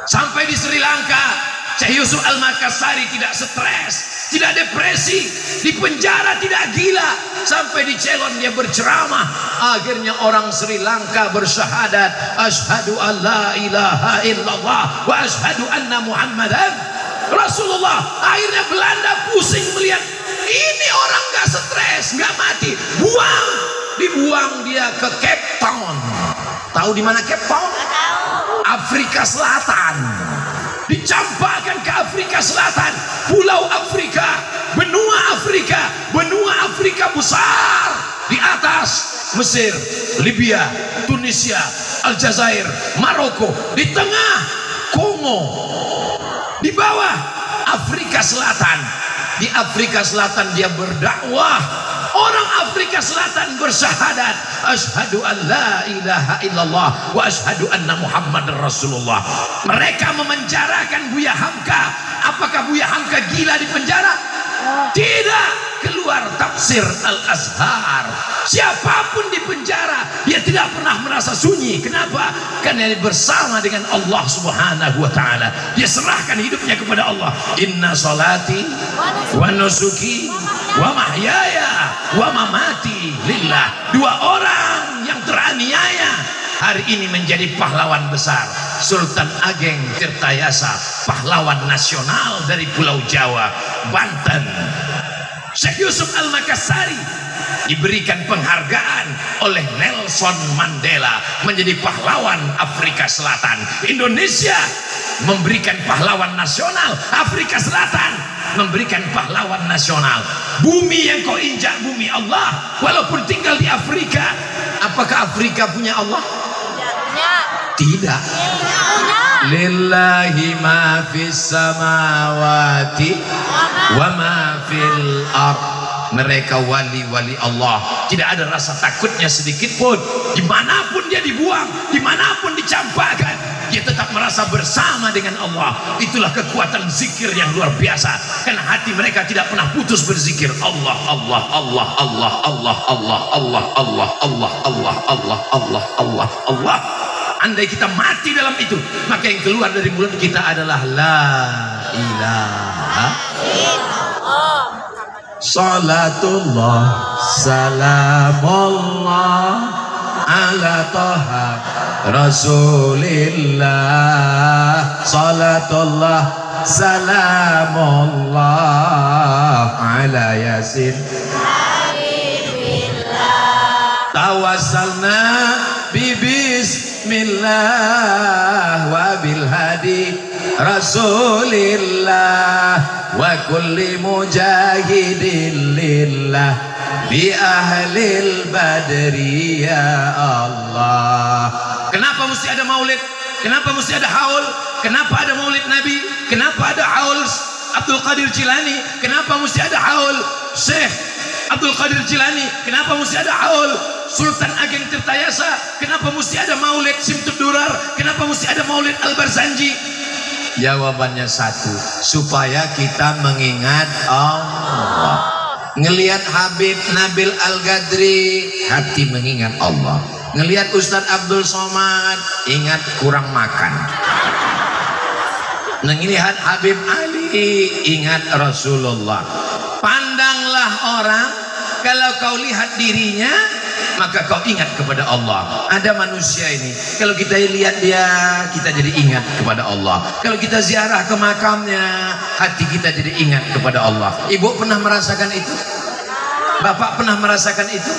Sampai di Sri Lanka, Syekh Yusuf Al-Makassari tidak stres, tidak depresi, di penjara tidak gila. Sampai di Ceylon dia berceramah. Akhirnya orang Sri Lanka bersyahadat, asyhadu an la ilaha illallah wa asyhadu anna Muhammadan Rasulullah. Akhirnya Belanda pusing melihat ini orang nggak stres, nggak mati, buang. Dibuang dia ke Cape Town. Tahu di mana Cape Town? Afrika Selatan. Dicampakkan ke Afrika Selatan, Pulau Afrika, benua Afrika besar. Di atas Mesir, Libya, Tunisia, Aljazair, Maroko. Di tengah Kongo. Di bawah Afrika Selatan. Di Afrika Selatan dia berdakwah. Orang Afrika Selatan bersyahadat, asyhadu an la ilaha illallah wa asyhadu anna Muhammadar Rasulullah. Mereka memenjarakan Buya Hamka. Apakah Buya Hamka gila di penjara? Tidak. Keluar tafsir Al-Azhar. Siapapun di penjara, dia tidak pernah merasa sunyi. Kenapa? Karena dia bersama dengan Allah Subhanahu wa taala. Dia serahkan hidupnya kepada Allah. Inna salati wa nusuki wa mahyaya wa mamati lillah. Dua orang yang teraniaya hari ini menjadi pahlawan besar. Sultan Ageng Tirtayasa, pahlawan nasional dari Pulau Jawa, Banten. Syekh Yusuf Al-Makassari diberikan penghargaan oleh Nelson Mandela menjadi pahlawan Afrika Selatan. Indonesia memberikan pahlawan nasional, Afrika Selatan memberikan pahlawan nasional. Bumi yang kau injak bumi Allah, walaupun tinggal di Afrika. Apakah Afrika punya Allah? Tidak. Lillahi ma fis samawati wa ma fil ard. Mereka wali-wali Allah, tidak ada rasa takutnya sedikit pun. Dimanapun dia dibuang, dimanapun dicampakkan, dia tetap merasa bersama dengan Allah. Itulah kekuatan zikir yang luar biasa. Karena hati mereka tidak pernah putus berzikir. Allah, Allah, Allah, Allah, Allah, Allah, Allah, Allah, Allah, Allah, Allah, Allah, Allah, Allah. Andai kita mati dalam itu, maka yang keluar dari mulut kita adalah la ilaha illallah. Salatullah salamullah ala taha rasulillah. Salatullah salamullah ala yasin tawassalna bismillah wa bil hadi rasulillah wa kulli mujahidin lillah bi ahlil badri ya Allah. Kenapa mesti ada maulid? Kenapa mesti ada haul? Kenapa ada maulid Nabi? Kenapa ada haul Abdul Qadir Jilani? Kenapa mesti ada haul Syekh Abdul Qadir Jilani? Kenapa mesti ada haul Sultan Ageng Tirtayasa? Kenapa mesti ada maulid Simtud Durar? Kenapa mesti ada maulid Al-Barzanji? Jawabannya satu, supaya kita mengingat Allah. Ngelihat Habib Nabil Al-Gadri, hati mengingat Allah. Ngelihat Ustadz Abdul Somad, ingat kurang makan. Ngelihat Habib Ali, ingat Rasulullah. Pandanglah orang, kalau kau lihat dirinya, maka kau ingat kepada Allah. Ada manusia ini, kalau kita lihat dia, kita jadi ingat kepada Allah. Kalau kita ziarah ke makamnya, hati kita jadi ingat kepada Allah. Ibu pernah merasakan itu? Bapak pernah merasakan itu?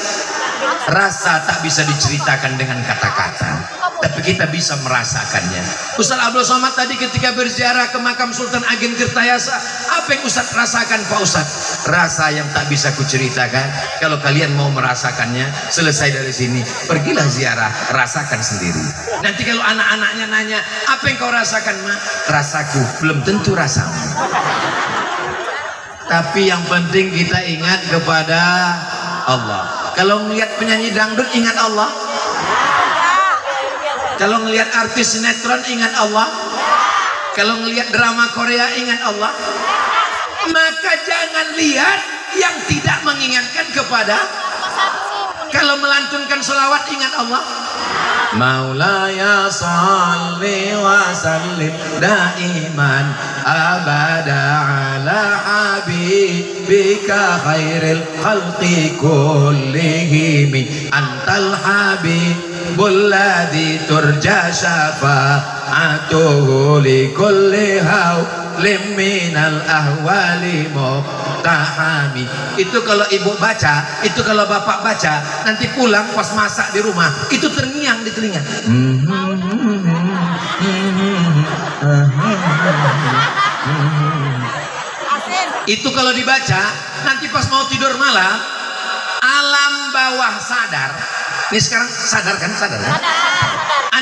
Rasa tak bisa diceritakan dengan kata-kata. tapi kita bisa merasakannya. Ustaz Abdul Somad tadi ketika berziarah ke makam Sultan Ageng Tirtayasa, apa yang Ustaz rasakan Pak Ustaz? Rasa yang tak bisa kuceritakan. Kalau kalian mau merasakannya, selesai dari sini pergilah ziarah, rasakan sendiri. Nanti kalau anak-anaknya nanya, apa yang kau rasakan Ma? Rasaku belum tentu rasamu. Tapi yang penting kita ingat kepada Allah. Kalau melihat penyanyi dangdut, ingat Allah. Kalau ngelihat artis sinetron, ingat Allah. Kalau ngelihat drama Korea, ingat Allah. Maka jangan lihat yang tidak mengingatkan kepada. Kalau melantunkan sholawat, ingat Allah. Maulaya salli wa sallim daiman abada ala habibika khairil khalqi kullihim antal habibul ladzi turja syafa'atuhu li kulli hawlim minal ahwali muqtahami. Itu kalau ibu baca, itu kalau bapak baca, nanti pulang pas masak di rumah itu terngiang di telinga. Itu kalau dibaca, nanti pas mau tidur malam, alam bawah sadar. Ini sekarang sadar kan? Sadar kan?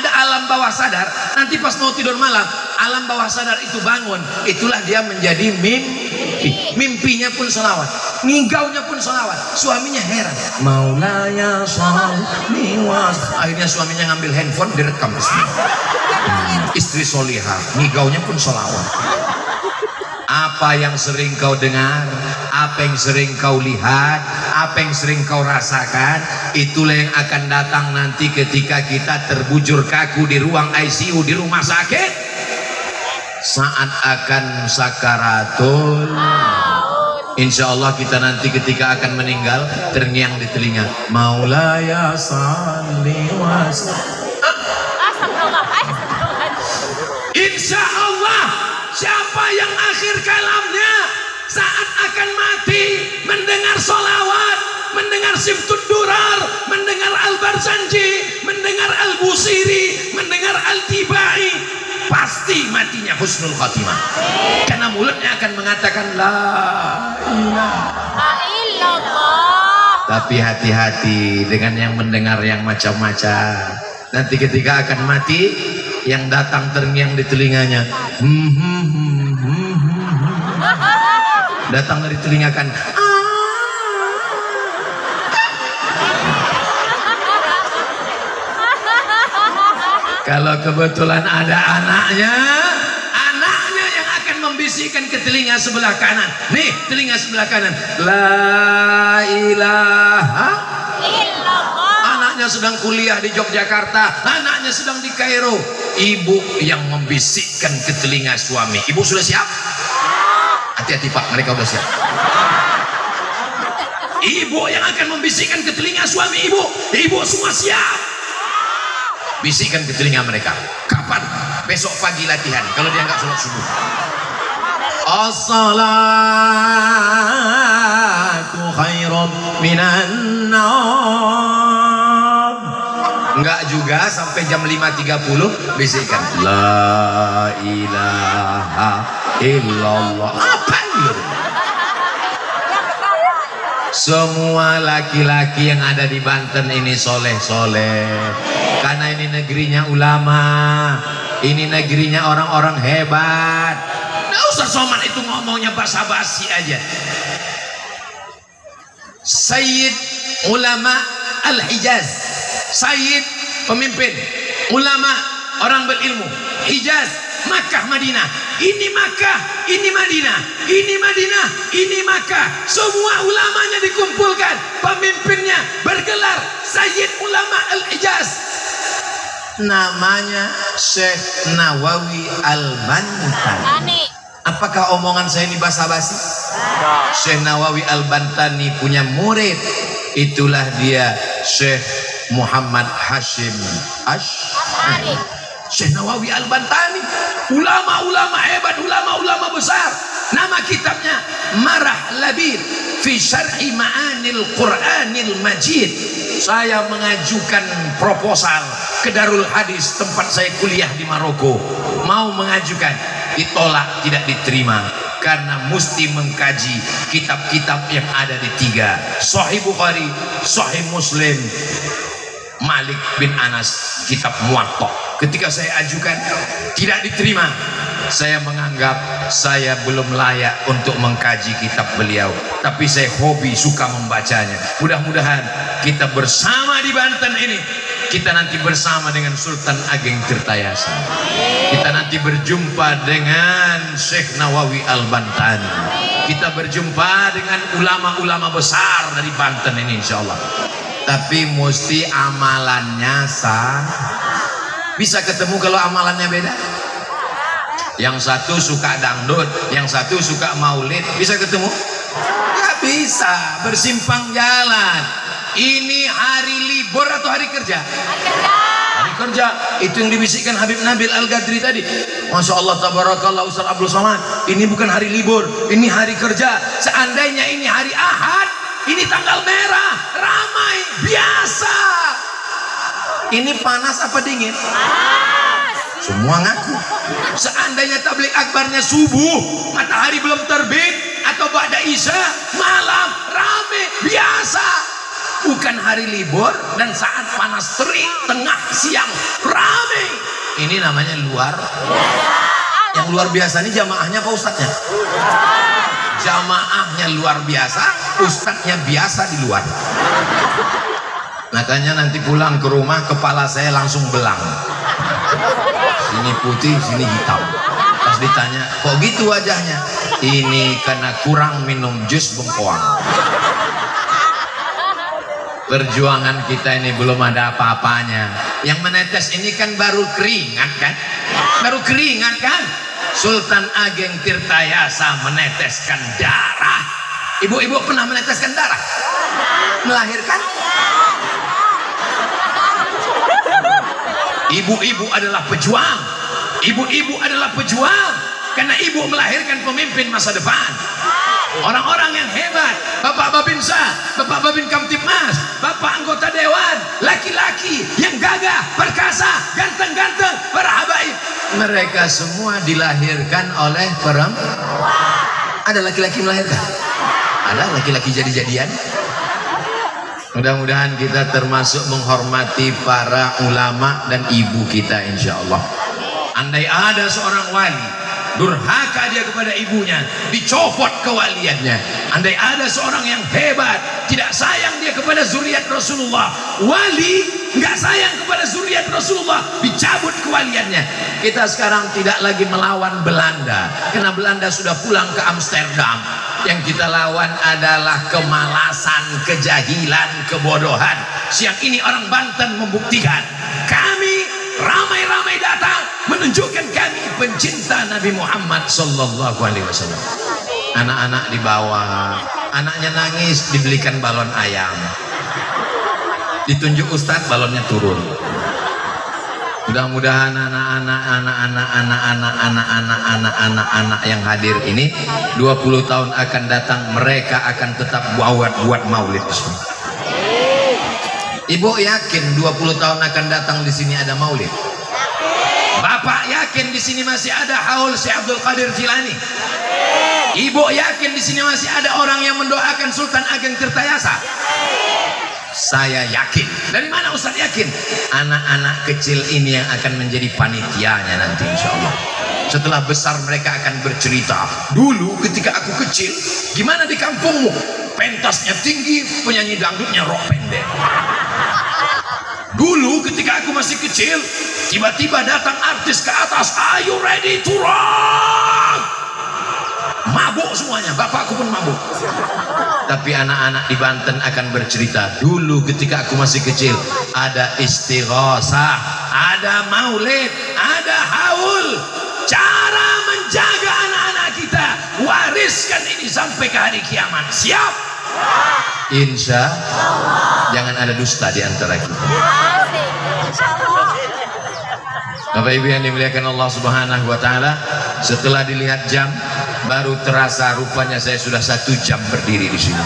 Ada alam bawah sadar. Nanti pas mau tidur malam, alam bawah sadar itu bangun. Itulah dia menjadi mimpi. Mimpinya pun sholawat, ngigaunya pun sholawat. Suaminya heran. Maulaya sholli wa. Akhirnya suaminya ngambil handphone, direkam. Istri solihah, ngigaunya pun sholawat. Apa yang sering kau dengar, apa yang sering kau lihat, apa yang sering kau rasakan, itulah yang akan datang nanti ketika kita terbujur kaku di ruang ICU di rumah sakit, saat akan sakaratul. Insya Allah kita nanti ketika akan meninggal terngiang di telinga, Maulaya salli wa sallim. Insya Allah siapa yang akhir kalamnya saat akan mati mendengar sholawat, mendengar Siftud Durar, mendengar Al-Barzanji, mendengar Al-Busiri, mendengar Al-Tibai, pasti matinya husnul khatimah. Karena mulutnya akan mengatakan la ilaha illallah. Tapi hati-hati dengan yang mendengar yang macam-macam. Nanti ketika akan mati, yang datang terngiang di telinganya, datang dari telinga kan, kalau kebetulan ada anaknya yang akan membisikkan ke telinga sebelah kanan. Nih, telinga sebelah kanan, la ilaha illallah. Anaknya sedang kuliah di Yogyakarta, anaknya sedang di Kairo. Ibu yang membisikkan ke telinga suami. Ibu sudah siap? Hati-hati Pak, mereka sudah siap. Ibu yang akan membisikkan ke telinga suami ibu. Ibu semua siap. Bisikkan ke telinga mereka. Kapan? Besok pagi latihan. Kalau dia nggak sholat subuh. As-salatu khairum minan naum. Enggak juga, sampai jam 5.30 bisikkan la ilaha illallah. Apa itu? Semua laki-laki yang ada di Banten ini soleh-soleh, karena ini negerinya ulama, ini negerinya orang-orang hebat. Nggak usah Somad itu ngomongnya basa-basi aja. Sayyid ulama Al-Hijaz, Sayyid pemimpin ulama orang berilmu Hijaz, Makkah, Madinah. Ini Makkah, ini Madinah, ini Madinah, ini Makkah. Semua ulamanya dikumpulkan, pemimpinnya bergelar Sayyid Ulama Al-Hijaz. Namanya Syekh Nawawi Al-Bantani. Apakah omongan saya ini basa-basi? Syekh Nawawi Al-Bantani punya murid. Itulah dia Syekh Muhammad Hashim Asy'ari. Syekh Nawawi Al-Bantani, ulama-ulama hebat, ulama-ulama besar. Nama kitabnya Marah Labir fi Syar'i Ma'anil Qur'anil Majid. saya mengajukan proposal ke Darul Hadis tempat saya kuliah di Maroko, mau mengajukan, ditolak, tidak diterima karena mesti mengkaji kitab-kitab yang ada di 3, Sahih Bukhari, Sahih Muslim, Malik bin Anas, kitab Muwatta. Ketika saya ajukan tidak diterima, saya menganggap saya belum layak untuk mengkaji kitab beliau, tapi saya hobi suka membacanya. Mudah-mudahan kita bersama di Banten ini, kita nanti bersama dengan Sultan Ageng Tirtayasa, kita nanti berjumpa dengan Syekh Nawawi Al-Bantani, kita berjumpa dengan ulama-ulama besar dari Banten ini insyaallah. Tapi mesti amalannya sah. Bisa ketemu kalau amalannya beda. Yang satu suka dangdut, yang satu suka maulid, bisa ketemu? Gak bisa, bersimpang jalan. Ini hari libur atau hari kerja? Hari kerja. Itu yang dibisikkan Habib Nabil Al-Gadri tadi. Masya Allah, tabarakallah Ustaz Abdul Somad, ini bukan hari libur, ini hari kerja. Seandainya ini hari Ahad, ini tanggal merah, ramai, biasa. Ini panas apa dingin? Semua ngaku. Seandainya tablik akbarnya subuh, matahari belum terbit, atau ba'da isya, malam, rame, biasa. Bukan hari libur dan saat panas terik, tengah siang, rame. Ini namanya luar. Yang luar biasa ini jamaahnya apa ustadznya? Jamaahnya luar biasa, ustadznya biasa di luar. Makanya nanti pulang ke rumah kepala saya langsung belang. Sini putih, sini hitam. Pas ditanya, kok gitu wajahnya? Ini karena kurang minum jus bengkoang. Perjuangan kita ini belum ada apa-apanya. Yang menetes ini kan baru keringat kan? Baru keringat kan? Sultan Ageng Tirtayasa meneteskan darah. Ibu-ibu pernah meneteskan darah? Melahirkan? Ibu-ibu adalah pejuang. Ibu-ibu adalah pejuang. Karena ibu melahirkan pemimpin masa depan. Orang-orang yang hebat. Bapak Babinsa, Bapak Babin Kamtipmas, Bapak anggota dewan, laki-laki yang gagah, perkasa, ganteng-ganteng, para habaib. Mereka semua dilahirkan oleh perempuan. Ada laki-laki melahirkan? Ada laki-laki jadi-jadian? Mudah-mudahan kita termasuk menghormati para ulama dan ibu kita insya Allah. Andai ada seorang wali durhaka dia kepada ibunya, dicopot kewaliannya. Andai ada seorang yang hebat, tidak sayang dia kepada zuriat Rasulullah, wali nggak sayang kepada zuriat Rasulullah, dicabut kewaliannya. Kita sekarang tidak lagi melawan Belanda, karena Belanda sudah pulang ke Amsterdam. Yang kita lawan adalah kemalasan, kejahilan, kebodohan. Siang ini orang Banten membuktikan, kami ramai-ramai datang menunjukkan kami pencinta Nabi Muhammad sallallahu alaihi wasallam. Anak-anak dibawa, anaknya nangis dibelikan balon ayam. Ditunjuk ustadz, balonnya turun. Mudah-mudahan anak-anak yang hadir ini 20 tahun akan datang, mereka akan tetap buat maulid di sini. Ibu yakin 20 tahun akan datang di sini ada maulid? Bapak yakin di sini masih ada haul Syekh Abdul Qadir Jilani? Ibu yakin di sini masih ada orang yang mendoakan Sultan Ageng Tirtayasa? Saya yakin. Dari mana Ustaz yakin? Anak-anak kecil ini yang akan menjadi panitianya nanti insya Allah. Setelah besar mereka akan bercerita, dulu ketika aku kecil gimana di kampungmu? Pentasnya tinggi, penyanyi dangdutnya rok pendek. Dulu ketika aku masih kecil, tiba-tiba datang artis ke atas, are you ready to rock? Mabuk semuanya, bapakku pun mabuk. Tapi anak-anak di Banten akan bercerita, dulu ketika aku masih kecil ada istighosah, ada maulid, ada haul. Cara menjaga anak-anak kita, wariskan ini sampai ke hari kiamat. Siap? Insya Allah. Jangan ada dusta di antara kita. Bapak Ibu yang dimuliakan Allah Subhanahu wa taala, setelah dilihat jam baru terasa rupanya saya sudah 1 jam berdiri di sini.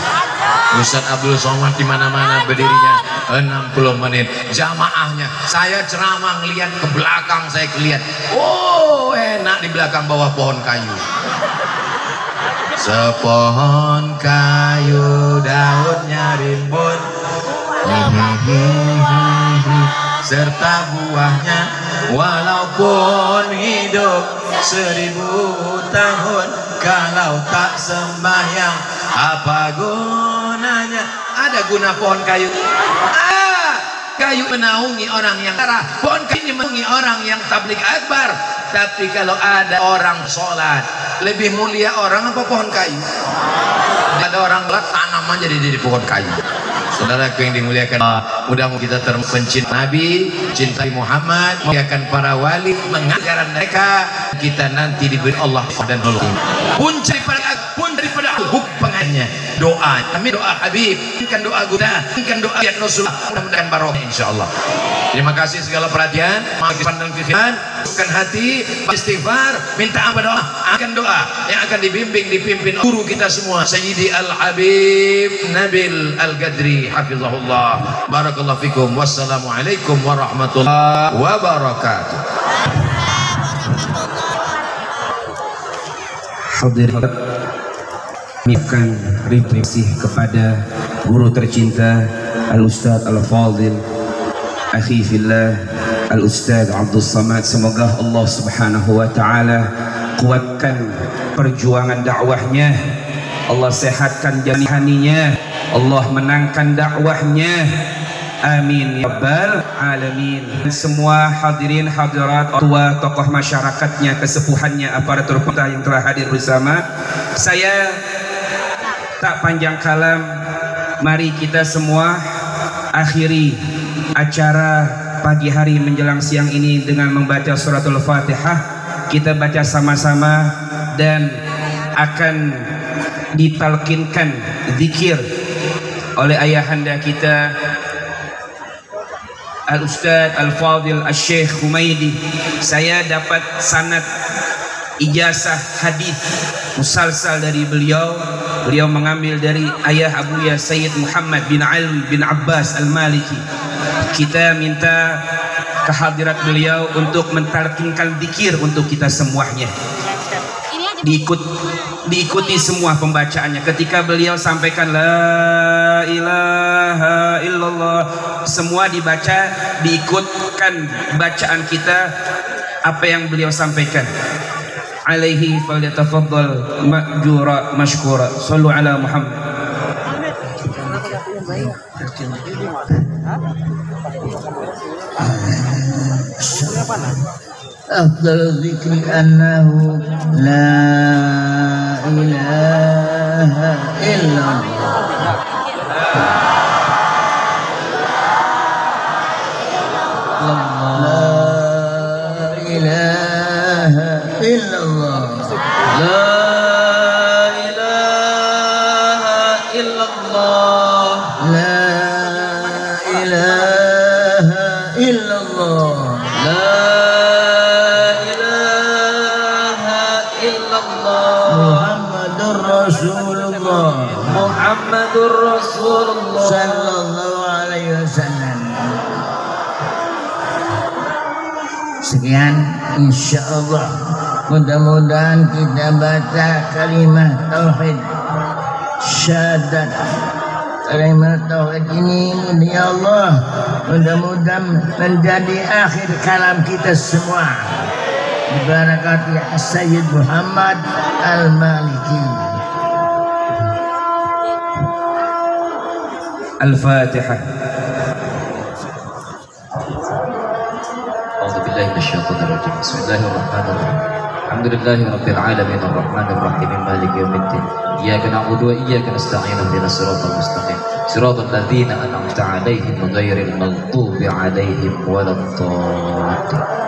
Ustaz Abdul Somad di mana-mana berdirinya 60 menit. Jamaahnya, saya ceramah ngeliat ke belakang, saya lihat, oh enak di belakang bawah pohon kayu. Sepohon kayu daunnya rimbun, serta buahnya walaupun hidup 1000 tahun, kalau tak sembahyang apa gunanya? Ada guna pohon kayu? Kayu menaungi orang yang marah, pohon kayu ini menaungi orang yang tabligh akbar. Tapi kalau ada orang sholat, lebih mulia orang apa pohon kayu? Ada orang sholat, tanam aja di pohon kayu. Saudaraku yang dimuliakan, mudah-mudahan kita terpencinta Nabi, cintai Muhammad, muliakan para wali, mengajaran mereka, kita nanti diberi Allah dan Allah. Pun daripada hukumannya, doa, kami doa Habib, kan doa Guda, kan doa ayat Rasulullah, mudah-mudahan barokah insyaallah. Terima kasih segala perhatian, pandang kehidupan, bukan hati, istighfar, minta apa doa, akan doa yang akan dipimpin guru kita semua, Sayyidi Al-Habib Nabil Al-Gadri, hafizahullah. Barakallahu fikum. Wassalamualaikum warahmatullahi wabarakatuh. Hadirin, mengucapkan terima kasih kepada guru tercinta Al-Ustaz Al-Fadil Akhi Fillah Al-Ustaz Abdul Samad. Semoga Allah Subhanahu wa taala kuatkan perjuangan dakwahnya, Allah sehatkan jasmaninya, Allah menangkan dakwahnya, amin ya rabbal alamin. Semua hadirin hadirat, tua tokoh masyarakatnya, kesepuhannya, aparatur pemerintah yang telah hadir bersama, saya tak panjang kalam, mari kita semua akhiri acara pagi hari menjelang siang ini dengan membaca suratul Fatihah. Kita baca sama-sama dan akan ditalkinkan zikir oleh ayahanda kita Al-Ustaz Al-Fadil Al-Syekh Humaidi. Saya dapat sanad ijazah hadis musalsal dari beliau. Beliau mengambil dari ayah Abuya Sayyid Muhammad bin Ali bin Abbas Al-Maliki. Kita minta kehadirat beliau untuk mentalkinkan zikir untuk kita semuanya. Diikuti semua pembacaannya. Ketika beliau sampaikan la ilaha illallah, semua dibaca, diikutkan bacaan kita apa yang beliau sampaikan. Alaihi falyatafaddal ma'jura mashkura. Shallu ala Muhammad. أفضل الذكر أنه لا إله إلا الله لا إله إلا الله لا إله إلا الله لا إله إلا الله لا إله إلا الله محمد رسول الله محمد رسول الله صلى الله عليه وسلم. Sekian, insya Allah mudah-mudahan kita baca kalimat tauhid syahadat. Kalimat tauhid ini ya Allah, mudah-mudahan menjadi akhir kalam kita semua dibarakati Sayyid Muhammad Al-Maliki. Al-Fatihah. أعوذ بالله من الشيطان الرجيم بسم الله الرحمن الرحيم الحمد لله رب العالمين الرحمن الرحيم مالك يوم الدين إياك نعبد وإياك نستعين اهدنا الصراط المستقيم صراط الذين أنعمت عليهم غير المغضوب عليهم ولا الضالين.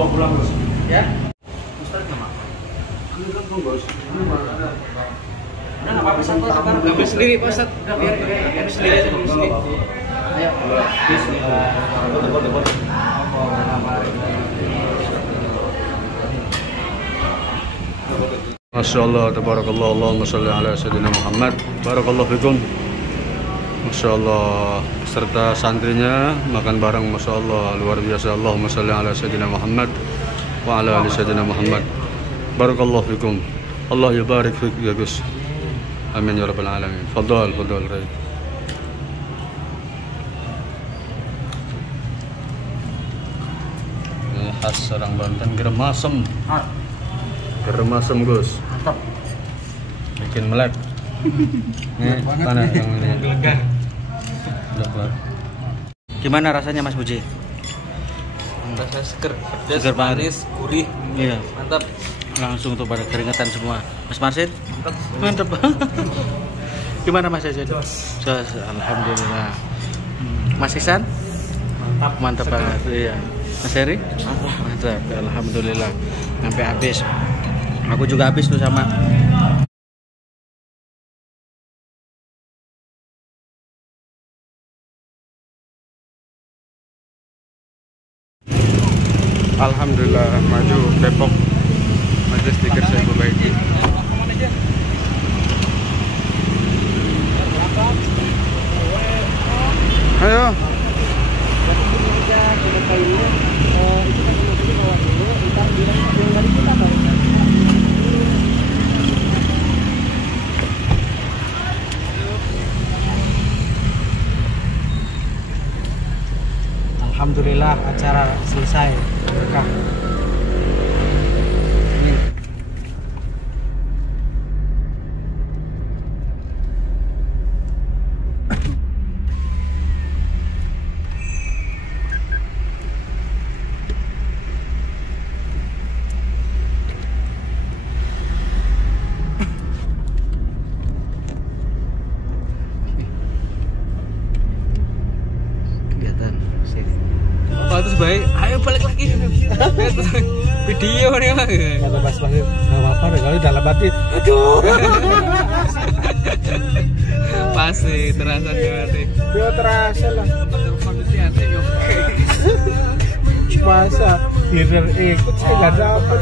bawa pulang Gus. Ya. Ustaz nama. Ini kan Gus. Udah nggak apa-apa satu sekarang. Ambil sendiri Pak Ustaz. Udah biar sendiri aja ambil sendiri. Ayo. Masya Allah, tabarakallah, Allahumma salli ala Sayyidina Muhammad. Barakallahu fikum. Masya Allah, serta santrinya makan bareng, Masya Allah, luar biasa. Allahumma salli ala Sayyidina Muhammad wa ala ali Sayyidina Muhammad. Barakallahu fikum. Allah yabarik fik ya Gus. Amin ya rabbal alamin. Fadal, Ray. Ini khas orang Banten, gerem masem. Gerem asem Gus. Mantap. Bikin melek. Ini mana yang ini? Gelegar. Dapat. Gimana rasanya Mas Puji? Rasanya seger, Seger banget. manis, gurih. Iya. Mantap. Langsung tuh pada keringetan semua. Mas Marsin? Mantap. Gimana Mas Jajan? Jos. Alhamdulillah. Mas Ihsan? Mantap banget. Iya. Mas Heri? Mantap. Alhamdulillah. Sampai habis. Aku juga habis tuh sama. Alhamdulillah maju Depok. Majelis Zikir saya perbaiki. Ayo. Alhamdulillah acara selesai. Berkah. Kegiatan sini. Terus baik, ayo balik lagi. Video nih Bang. Kata Mas Mahir, nggak apa-apa deh kalau dalam hati. Aduh. Pasti terasa di hati. Ya terasa lah. Kondisi hati oke. Masa hirir ikut saya nggak dapat.